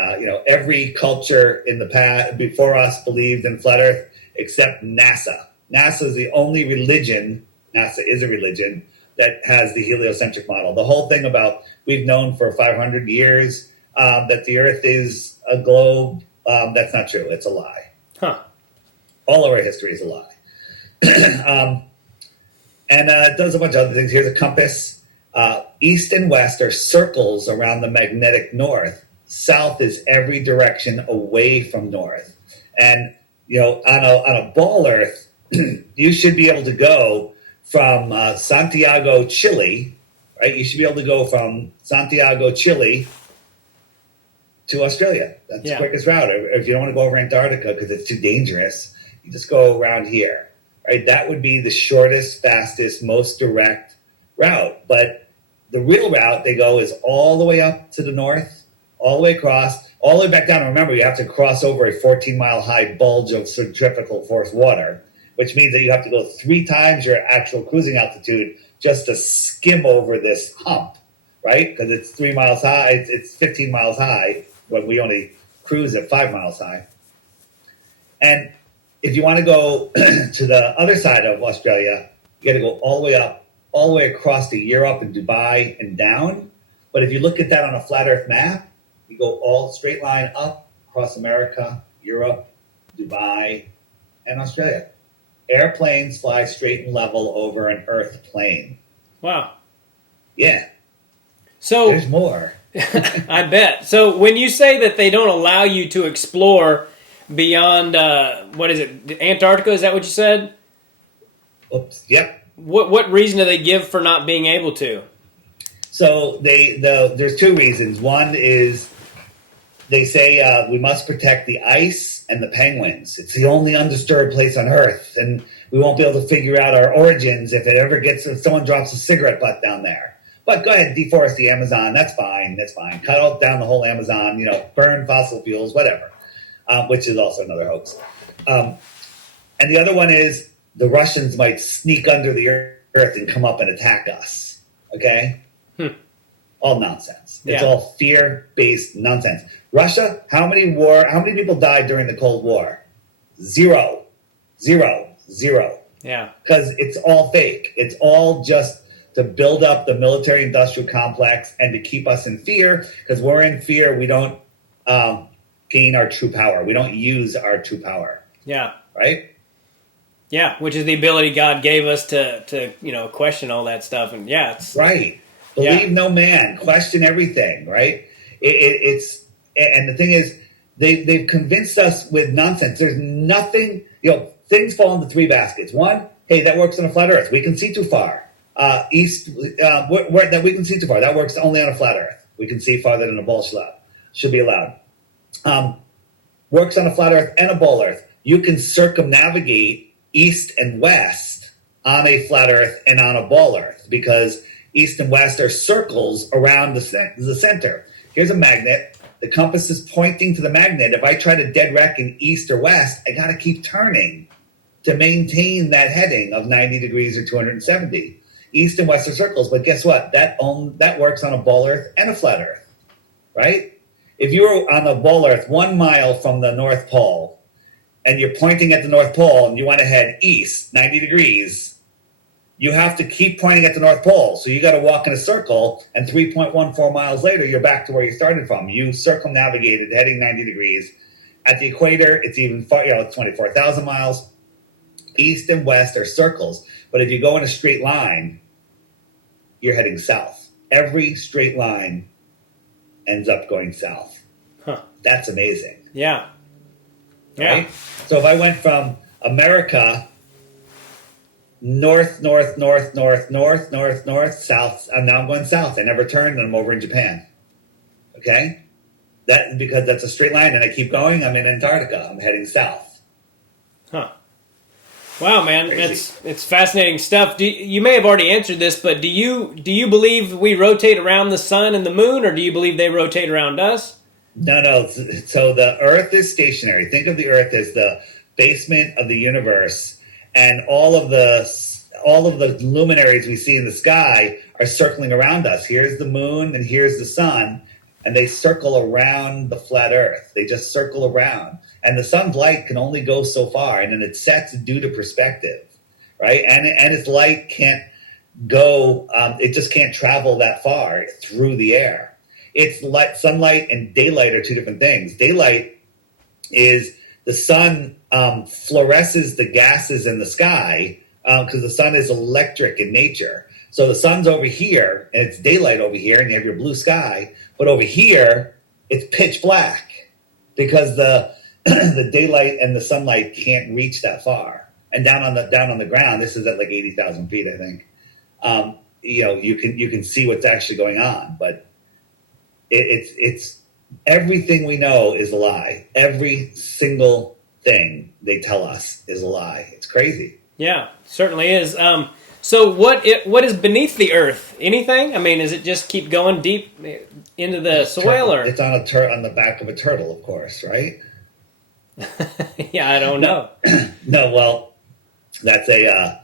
every culture in the past before us believed in flat Earth except NASA. NASA is the only religion. NASA is a religion that has the heliocentric model. The whole thing about we've known for 500 years that the Earth is a globe. That's not true. It's a lie. Huh. All of our history is a lie. And it does a bunch of other things. Here's a compass. East and west are circles around the magnetic north. South is every direction away from north. And on a ball Earth, you should be able to go from Santiago, Chile, right? You should be able to go from Santiago, Chile to Australia. That's the quickest route. If you don't want to go over Antarctica because it's too dangerous, you just go around here, right? That would be the shortest, fastest, most direct route. But the real route they go is all the way up to the north, all the way across, all the way back down. And remember, you have to cross over a 14-mile high bulge of centrifugal force water, which means that you have to go 3 times your actual cruising altitude just to skim over this hump, right? Because it's 3 miles high, it's 15 miles high, when we only cruise at 5 miles high. And if you want to go to the other side of Australia, you got to go all the way up, all the way across to Europe and Dubai and down. But if you look at that on a flat Earth map, you go all straight line up across America, Europe, Dubai, and Australia. Airplanes fly straight and level over an Earth plane. Wow. Yeah. So there's more. I bet. So when you say that they don't allow you to explore beyond, what is it, Antarctica, is that what you said? Oops. Yep. What reason do they give for not being able to? So there's 2 reasons. One is they say we must protect the ice and the penguins. It's the only undisturbed place on Earth. And We won't be able to figure out our origins if someone drops a cigarette butt down there. But go ahead, deforest the Amazon. That's fine. That's fine. Cut out down the whole Amazon. Burn fossil fuels, whatever. Which is also another hoax. And the other one is the Russians might sneak under the earth and come up and attack us. Okay? All nonsense. It's all fear-based nonsense. Russia, how many people died during the Cold War? Zero. Yeah. Because it's all fake. It's all just to build up the military-industrial complex and to keep us in fear. Because we're in fear, we don't gain our true power. We don't use our true power. Yeah. Right? Yeah, which is the ability God gave us to question all that stuff. And it's right. Believe no man. Question everything. Right? It's and the thing is, they've convinced us with nonsense. There's nothing. Things fall into three baskets. One, hey, that works on a flat Earth. We can see too far. That we can see too far. That works only on a flat Earth. We can see farther than a ball should be allowed. Works on a flat Earth and a ball Earth. You can circumnavigate east and west on a flat Earth and on a ball Earth because east and west are circles around the center. Here's a magnet. The compass is pointing to the magnet. If I try to dead reckoning east or west, I got to keep turning to maintain that heading of 90 degrees or 270. East and west are circles, but guess what? That works on a ball Earth and a flat Earth, right? If you were on a ball Earth 1 mile from the North Pole and you're pointing at the North Pole and you want to head east 90 degrees, you have to keep pointing at the North Pole. So you got to walk in a circle, and 3.14 miles later, you're back to where you started from. You circumnavigated heading 90 degrees. At the equator, it's even far, it's 24,000 miles. East and west are circles. But if you go in a straight line, you're heading south. Every straight line ends up going south. That's amazing. Yeah. Right? So if I went from America north, south, and now I'm going south. I never turned, and I'm over in Japan. Okay? Because that's a straight line, and I keep going, I'm in Antarctica. I'm heading south. Wow, man, Crazy. it's fascinating stuff. You may have already answered this, but do you believe we rotate around the sun and the moon, or do you believe they rotate around us? No. So the Earth is stationary. Think of the Earth as the basement of the universe, and all of the luminaries we see in the sky are circling around us. Here's the moon, and here's the sun, and they circle around the flat Earth. They just circle around. And the sun's light can only go so far, and then it sets due to perspective, right? And its light can't go, it just can't travel that far through the air. Sunlight and daylight are two different things. Daylight is the sun fluoresces the gases in the sky because the sun is electric in nature. So the sun's over here, and it's daylight over here, and you have your blue sky. But over here, it's pitch black because the daylight and the sunlight can't reach that far. And down on the ground, this is at like 80,000 feet, I think. You can see what's actually going on, but it's everything we know is a lie. Every single thing they tell us is a lie. It's crazy. Yeah, certainly is. So what is beneath the earth? Anything? I mean, does it just keep going deep into the soil, or it's on on the back of a turtle, of course, right? Yeah, I don't know. No, well, that's a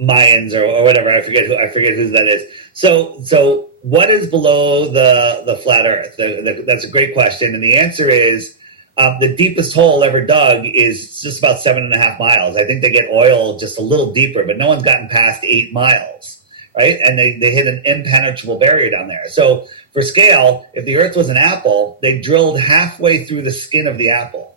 Mayans or whatever. I forget who that is. So what is below the flat Earth? That's a great question, and the answer is the deepest hole ever dug is just about 7.5 miles. I think they get oil just a little deeper, but no one's gotten past 8 miles, right? And they hit an impenetrable barrier down there. So for scale, if the Earth was an apple, they drilled halfway through the skin of the apple.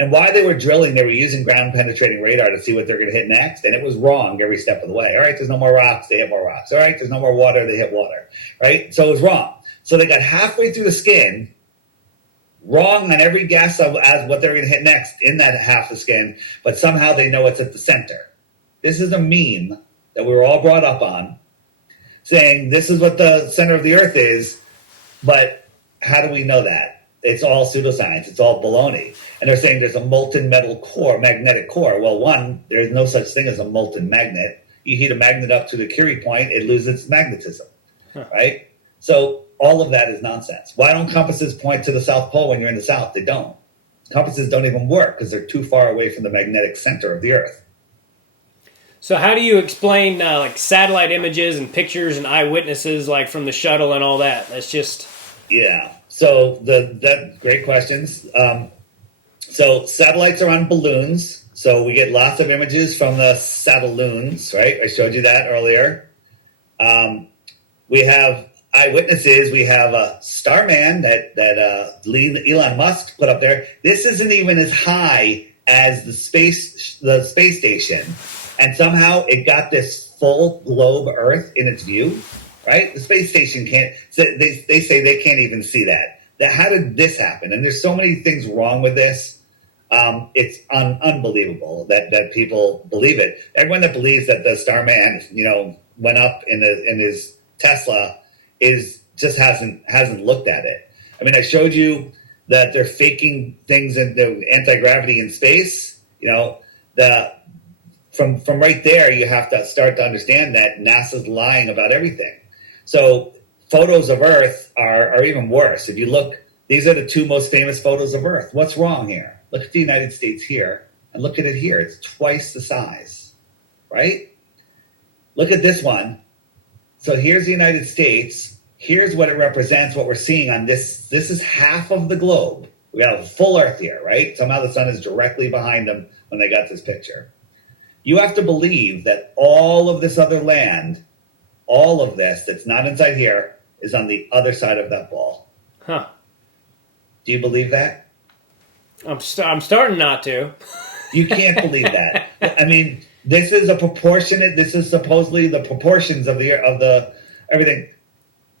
And while they were drilling, they were using ground-penetrating radar to see what they're going to hit next, and it was wrong every step of the way. All right, there's no more rocks, they hit more rocks. All right, there's no more water, they hit water, right? So it was wrong. So they got halfway through the skin, wrong on every guess of as what they're going to hit next in that half the skin, but somehow they know it's at the center. This is a meme that we were all brought up on, saying this is what the center of the Earth is, but how do we know that? it's all pseudoscience. It's all baloney. And they're saying there's a molten metal core, magnetic core. Well, one, there's no such thing as a molten magnet. You heat a magnet up to the Curie point, it loses its magnetism, right? So all of that is nonsense. Why don't compasses point to the South Pole when you're in the South? They don't. Compasses don't even work because they're too far away from the magnetic center of the Earth. So how do you explain like satellite images and pictures and eyewitnesses like from the shuttle and all that? That's just... Yeah. So that great questions. So satellites are on balloons. So we get lots of images from the satelloons, right? I showed you that earlier. We have eyewitnesses. We have a Starman that Elon Musk put up there. This isn't even as high as the space station, and somehow it got this full globe Earth in its view. Right? The space station can't. They say they can't even see that. How did this happen? And there's so many things wrong with this. It's unbelievable that people believe it. Everyone that believes that the Starman, went up in his Tesla just hasn't looked at it. I mean, I showed you that they're faking things in the anti-gravity in space. From right there, you have to start to understand that NASA's lying about everything. So photos of Earth are even worse. If you look, these are the two most famous photos of Earth. What's wrong here? Look at the United States here, and look at it here. It's twice the size, right? Look at this one. So here's the United States. Here's what it represents, what we're seeing on this. This is half of the globe. We got a full Earth here, right? Somehow the sun is directly behind them when they got this picture. You have to believe that all of this other land, all of this that's not inside here, is on the other side of that ball. Huh. Do you believe that? I'm starting not to. You can't believe that. I mean, this is this is supposedly the proportions of the everything.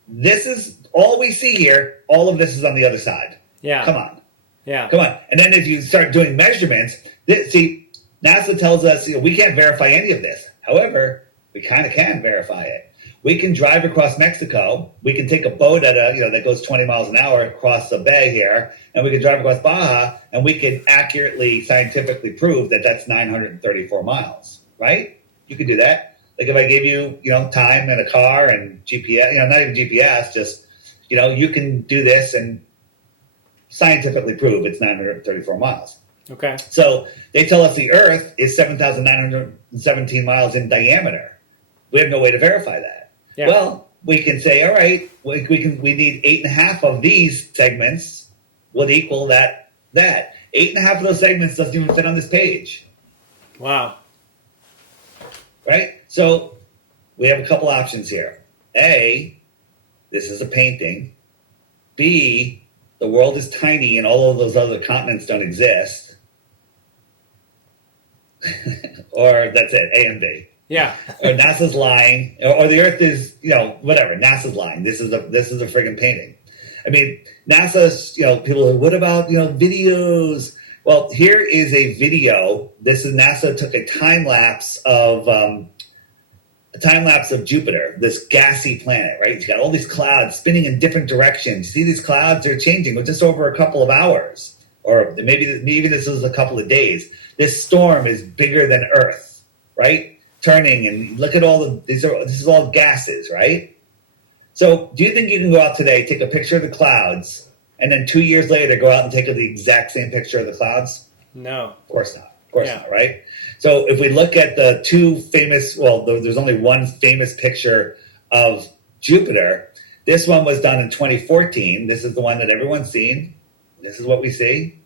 This is all we see here. All of this is on the other side. Yeah. Come on. Yeah. Come on. And then if you start doing measurements, NASA tells us we can't verify any of this. However, we kind of can verify it. We can drive across Mexico. We can take a boat that goes 20 miles an hour across the bay here, and we can drive across Baja, and we can accurately, scientifically prove that that's 934 miles, right? You could do that. Like if I gave you, time and a car and GPS, not even GPS, just, you can do this and scientifically prove it's 934 miles. Okay. So they tell us the Earth is 7,917 miles in diameter. We have no way to verify that. Yeah. Well, we can say, all right, we need 8.5 of these segments would equal that. 8.5 of those segments doesn't even fit on this page. Wow. Right? So we have a couple options here. A, this is a painting. B, the world is tiny and all of those other continents don't exist. Or that's it, A and B. Yeah. Or NASA's lying, or the Earth is, whatever. NASA's lying. This is a friggin' painting. I mean, NASA's, people. What about videos? Well, here is a video. This is NASA took a time lapse of Jupiter, this gassy planet. Right? You got all these clouds spinning in different directions. See these clouds are changing with just over a couple of hours, or maybe this is a couple of days. This storm is bigger than Earth, right? Turning, and look at this is all gases, right? So do you think you can go out today, take a picture of the clouds, and then 2 years later go out and take the exact same picture of the clouds? No. Of course not. Of course not, right? So if we look at the two famous, there's only one famous picture of Jupiter. This one was done in 2014. This is the one that everyone's seen. This is what we see.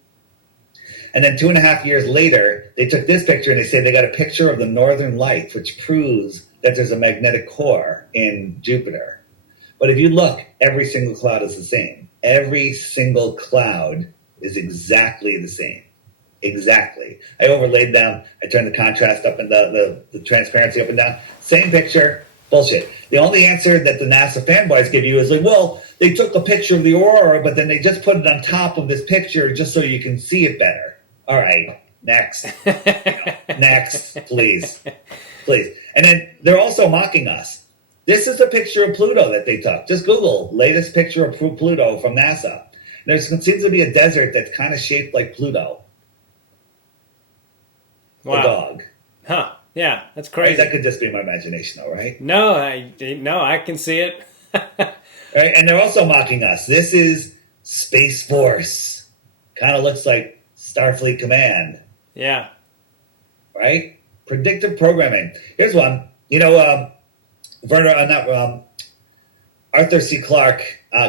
And then 2.5 years later, they took this picture and they say they got a picture of the northern lights, which proves that there's a magnetic core in Jupiter. But if you look, every single cloud is the same. Every single cloud is exactly the same. Exactly. I overlaid them. I turned the contrast up and the transparency up and down. Same picture. Bullshit. The only answer that the NASA fanboys give you is they took a picture of the aurora, but then they just put it on top of this picture just so you can see it better. All right, next. Next, please. And then they're also mocking us. This is a picture of Pluto that they took. Just Google latest picture of Pluto from NASA. There seems to be a desert that's kind of shaped like Pluto. Wow. The dog. Huh. Yeah, that's Right? crazy. That could just be my imagination, though, right? No, I can see it. Right? And they're also mocking us. This is Space Force. Kind of looks like Starfleet Command. Yeah. Right? Predictive programming. Here's one. Arthur C. Clarke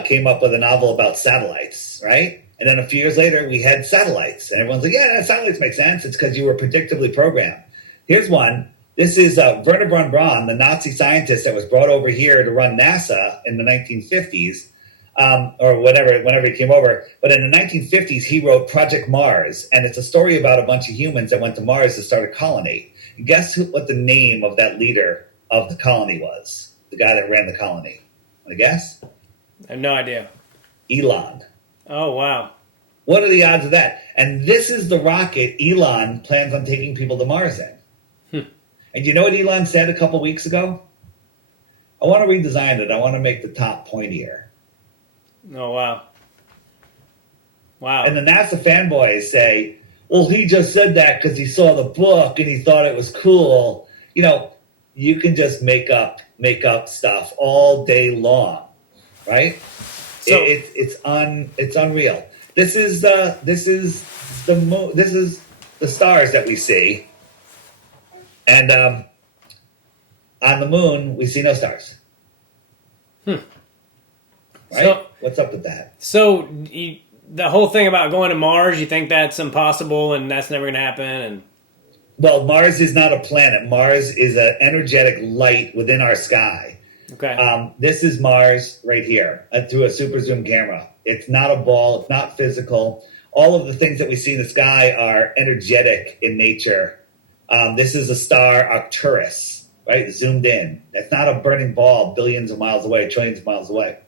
came up with a novel about satellites, right? And then a few years later, we had satellites. And everyone's like, yeah, satellites make sense. It's because you were predictably programmed. Here's one. This is Werner von Braun, the Nazi scientist that was brought over here to run NASA in the 1950s, or whenever he came over. But in the 1950s, he wrote Project Mars. And it's a story about a bunch of humans that went to Mars to start a colony. Guess what the name of that leader of the colony was? The guy that ran the colony. Want to guess? I have no idea. Elon. Oh, wow. What are the odds of that? And this is the rocket Elon plans on taking people to Mars in. And you know what Elon said a couple weeks ago? I want to redesign it. I want to make the top pointier. Oh, wow. Wow. And the NASA fanboys say, well, he just said that because he saw the book and he thought it was cool. You can just make up stuff all day long, right? So it's unreal. This is the stars that we see, and on the moon we see no stars. Right? So, what's up with that? So the whole thing about going to Mars, you think that's impossible and that's never going to happen? And well, Mars is not a planet. Mars is an energetic light within our sky. Okay. This is Mars right here through a super zoom camera. It's not a ball. It's not physical. All of the things that we see in the sky are energetic in nature. This is a star, Arcturus, right? Zoomed in. That's not a burning ball billions of miles away, trillions of miles away.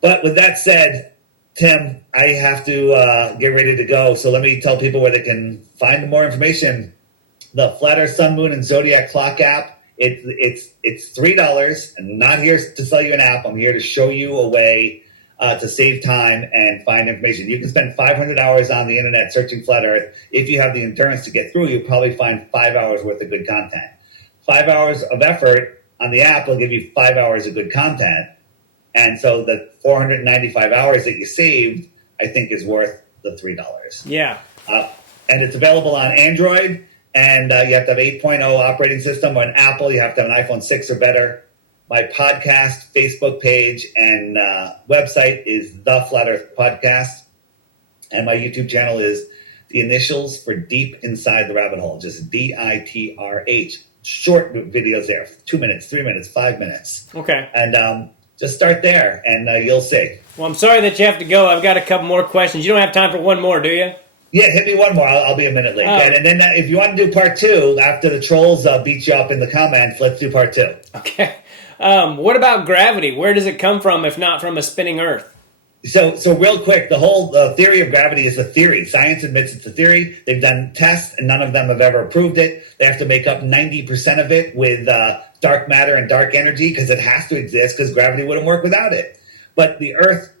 But with that said, Tim, I have to get ready to go. So let me tell people where they can find more information. The Flat Earth, Sun, Moon, and Zodiac Clock app. It's $3. I'm not here to sell you an app. I'm here to show you a way to save time and find information. You can spend 500 hours on the internet searching Flat Earth. If you have the endurance to get through, you'll probably find 5 hours worth of good content. 5 hours of effort on the app will give you 5 hours of good content. And so the 495 hours that you saved, I think, is worth the $3. Yeah. And it's available on Android, and you have to have 8.0 operating system. On Apple, you have to have an iPhone 6 or better. My podcast, Facebook page, and website is The Flat Earth Podcast. And my YouTube channel is the initials for Deep Inside the Rabbit Hole, just DITRH. Short videos there, 2 minutes, 3 minutes, 5 minutes. Okay. And just start there, and you'll see. Well, I'm sorry that you have to go. I've got a couple more questions. You don't have time for one more, do you? Yeah, hit me one more. I'll be a minute late. And then if you want to do part two, after the trolls beat you up in the comments, let's do part two. Okay. What about gravity? Where does it come from if not from a spinning Earth? So real quick, the whole theory of gravity is a theory. Science admits it's a theory. They've done tests, and none of them have ever proved it. They have to make up 90% of it with dark matter and dark energy because it has to exist because gravity wouldn't work without it. But the Earth,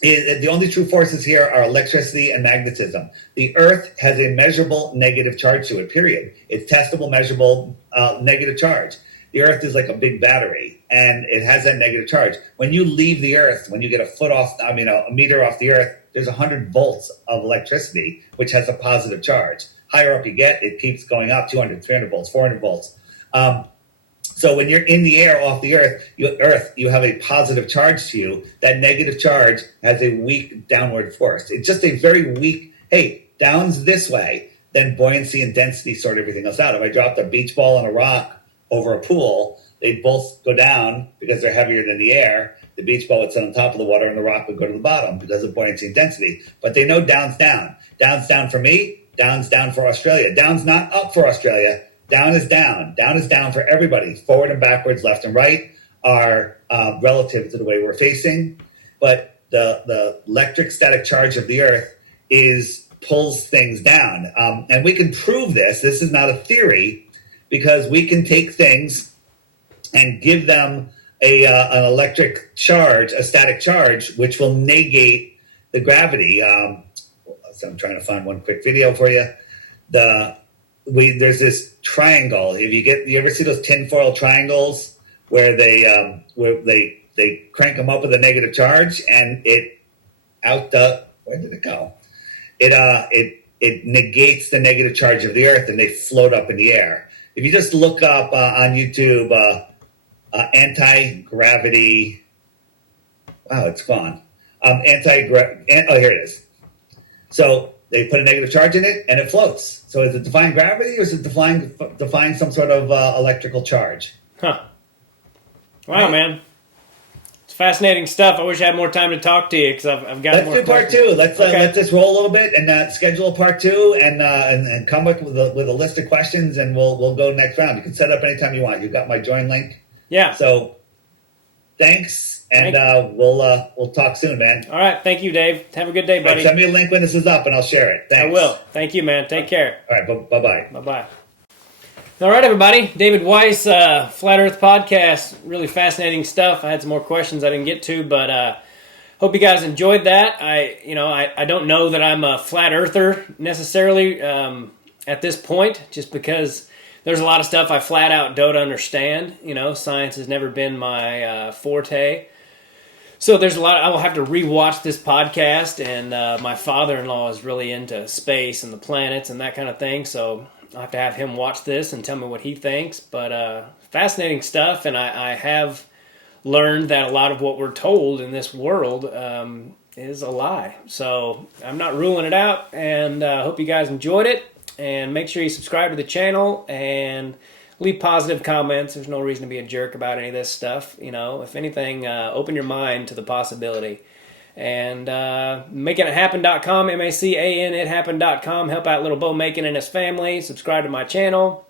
the only true forces here are electricity and magnetism. The Earth has a measurable negative charge to it, period. It's testable, measurable negative charge. The Earth is like a big battery, and it has that negative charge. When you leave the Earth, when you get a meter off the Earth, there's 100 volts of electricity, which has a positive charge. Higher up you get, it keeps going up, 200, 300 volts, 400 volts. So when you're in the air off the Earth, you have a positive charge to you. That negative charge has a weak downward force. It's just a very weak, hey, down's this way, then buoyancy and density sort everything else out. If I dropped a beach ball and a rock over a pool, they both go down because they're heavier than the air. The beach ball would sit on top of the water and the rock would go to the bottom because of buoyancy and density. But they know down's down. Down's down for me. Down's down for Australia. Down's not up for Australia. Down is down. Down is down for everybody. Forward and backwards, left and right are relative to the way we're facing. But the electric static charge of the Earth pulls things down. And we can prove this. This is not a theory, because we can take things and give them an electric charge, a static charge, which will negate the gravity. So I'm trying to find one quick video for you. There's this triangle. If you ever see those tinfoil triangles where they crank them up with a negative charge and where did it go? It negates the negative charge of the Earth and they float up in the air. If you just look up on YouTube, anti-gravity, wow, it's gone. Oh, here it is. So they put a negative charge in it and it floats. So is it defying gravity or is it defying some sort of electrical charge? Huh. Wow, man. It's fascinating stuff. I wish I had more time to talk to you because I've got more. Let's do part two. Let's let this roll a little bit and schedule a part two and come up with a list of questions and we'll go next round. You can set up anytime you want. You've got my join link. Yeah. So thanks, and we'll talk soon, man. All right. Thank you, Dave. Have a good day, buddy. Right, send me a link when this is up, and I'll share it. Thanks. I will. Thank you, man. Take care. All right. Bye-bye. Bye-bye. All right, everybody. David Weiss, Flat Earth Podcast. Really fascinating stuff. I had some more questions I didn't get to, but hope you guys enjoyed that. I don't know that I'm a flat earther necessarily at this point, just because there's a lot of stuff I flat out don't understand. Science has never been my forte. So there's a lot. I will have to rewatch this podcast, and my father-in-law is really into space and the planets and that kind of thing. So I'll have to have him watch this and tell me what he thinks. But fascinating stuff, and I have learned that a lot of what we're told in this world is a lie. So I'm not ruling it out, and I hope you guys enjoyed it. And make sure you subscribe to the channel and leave positive comments. There's no reason to be a jerk about any of this stuff. If anything, open your mind to the possibility. And makeithappen.com, M-A-C-A-N, ithappen.com. Help out little Bo Macon and his family. Subscribe to my channel.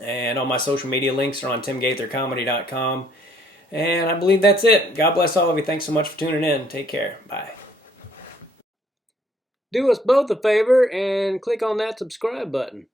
And all my social media links are on timgaithercomedy.com. And I believe that's it. God bless all of you. Thanks so much for tuning in. Take care. Bye. Do us both a favor and click on that subscribe button.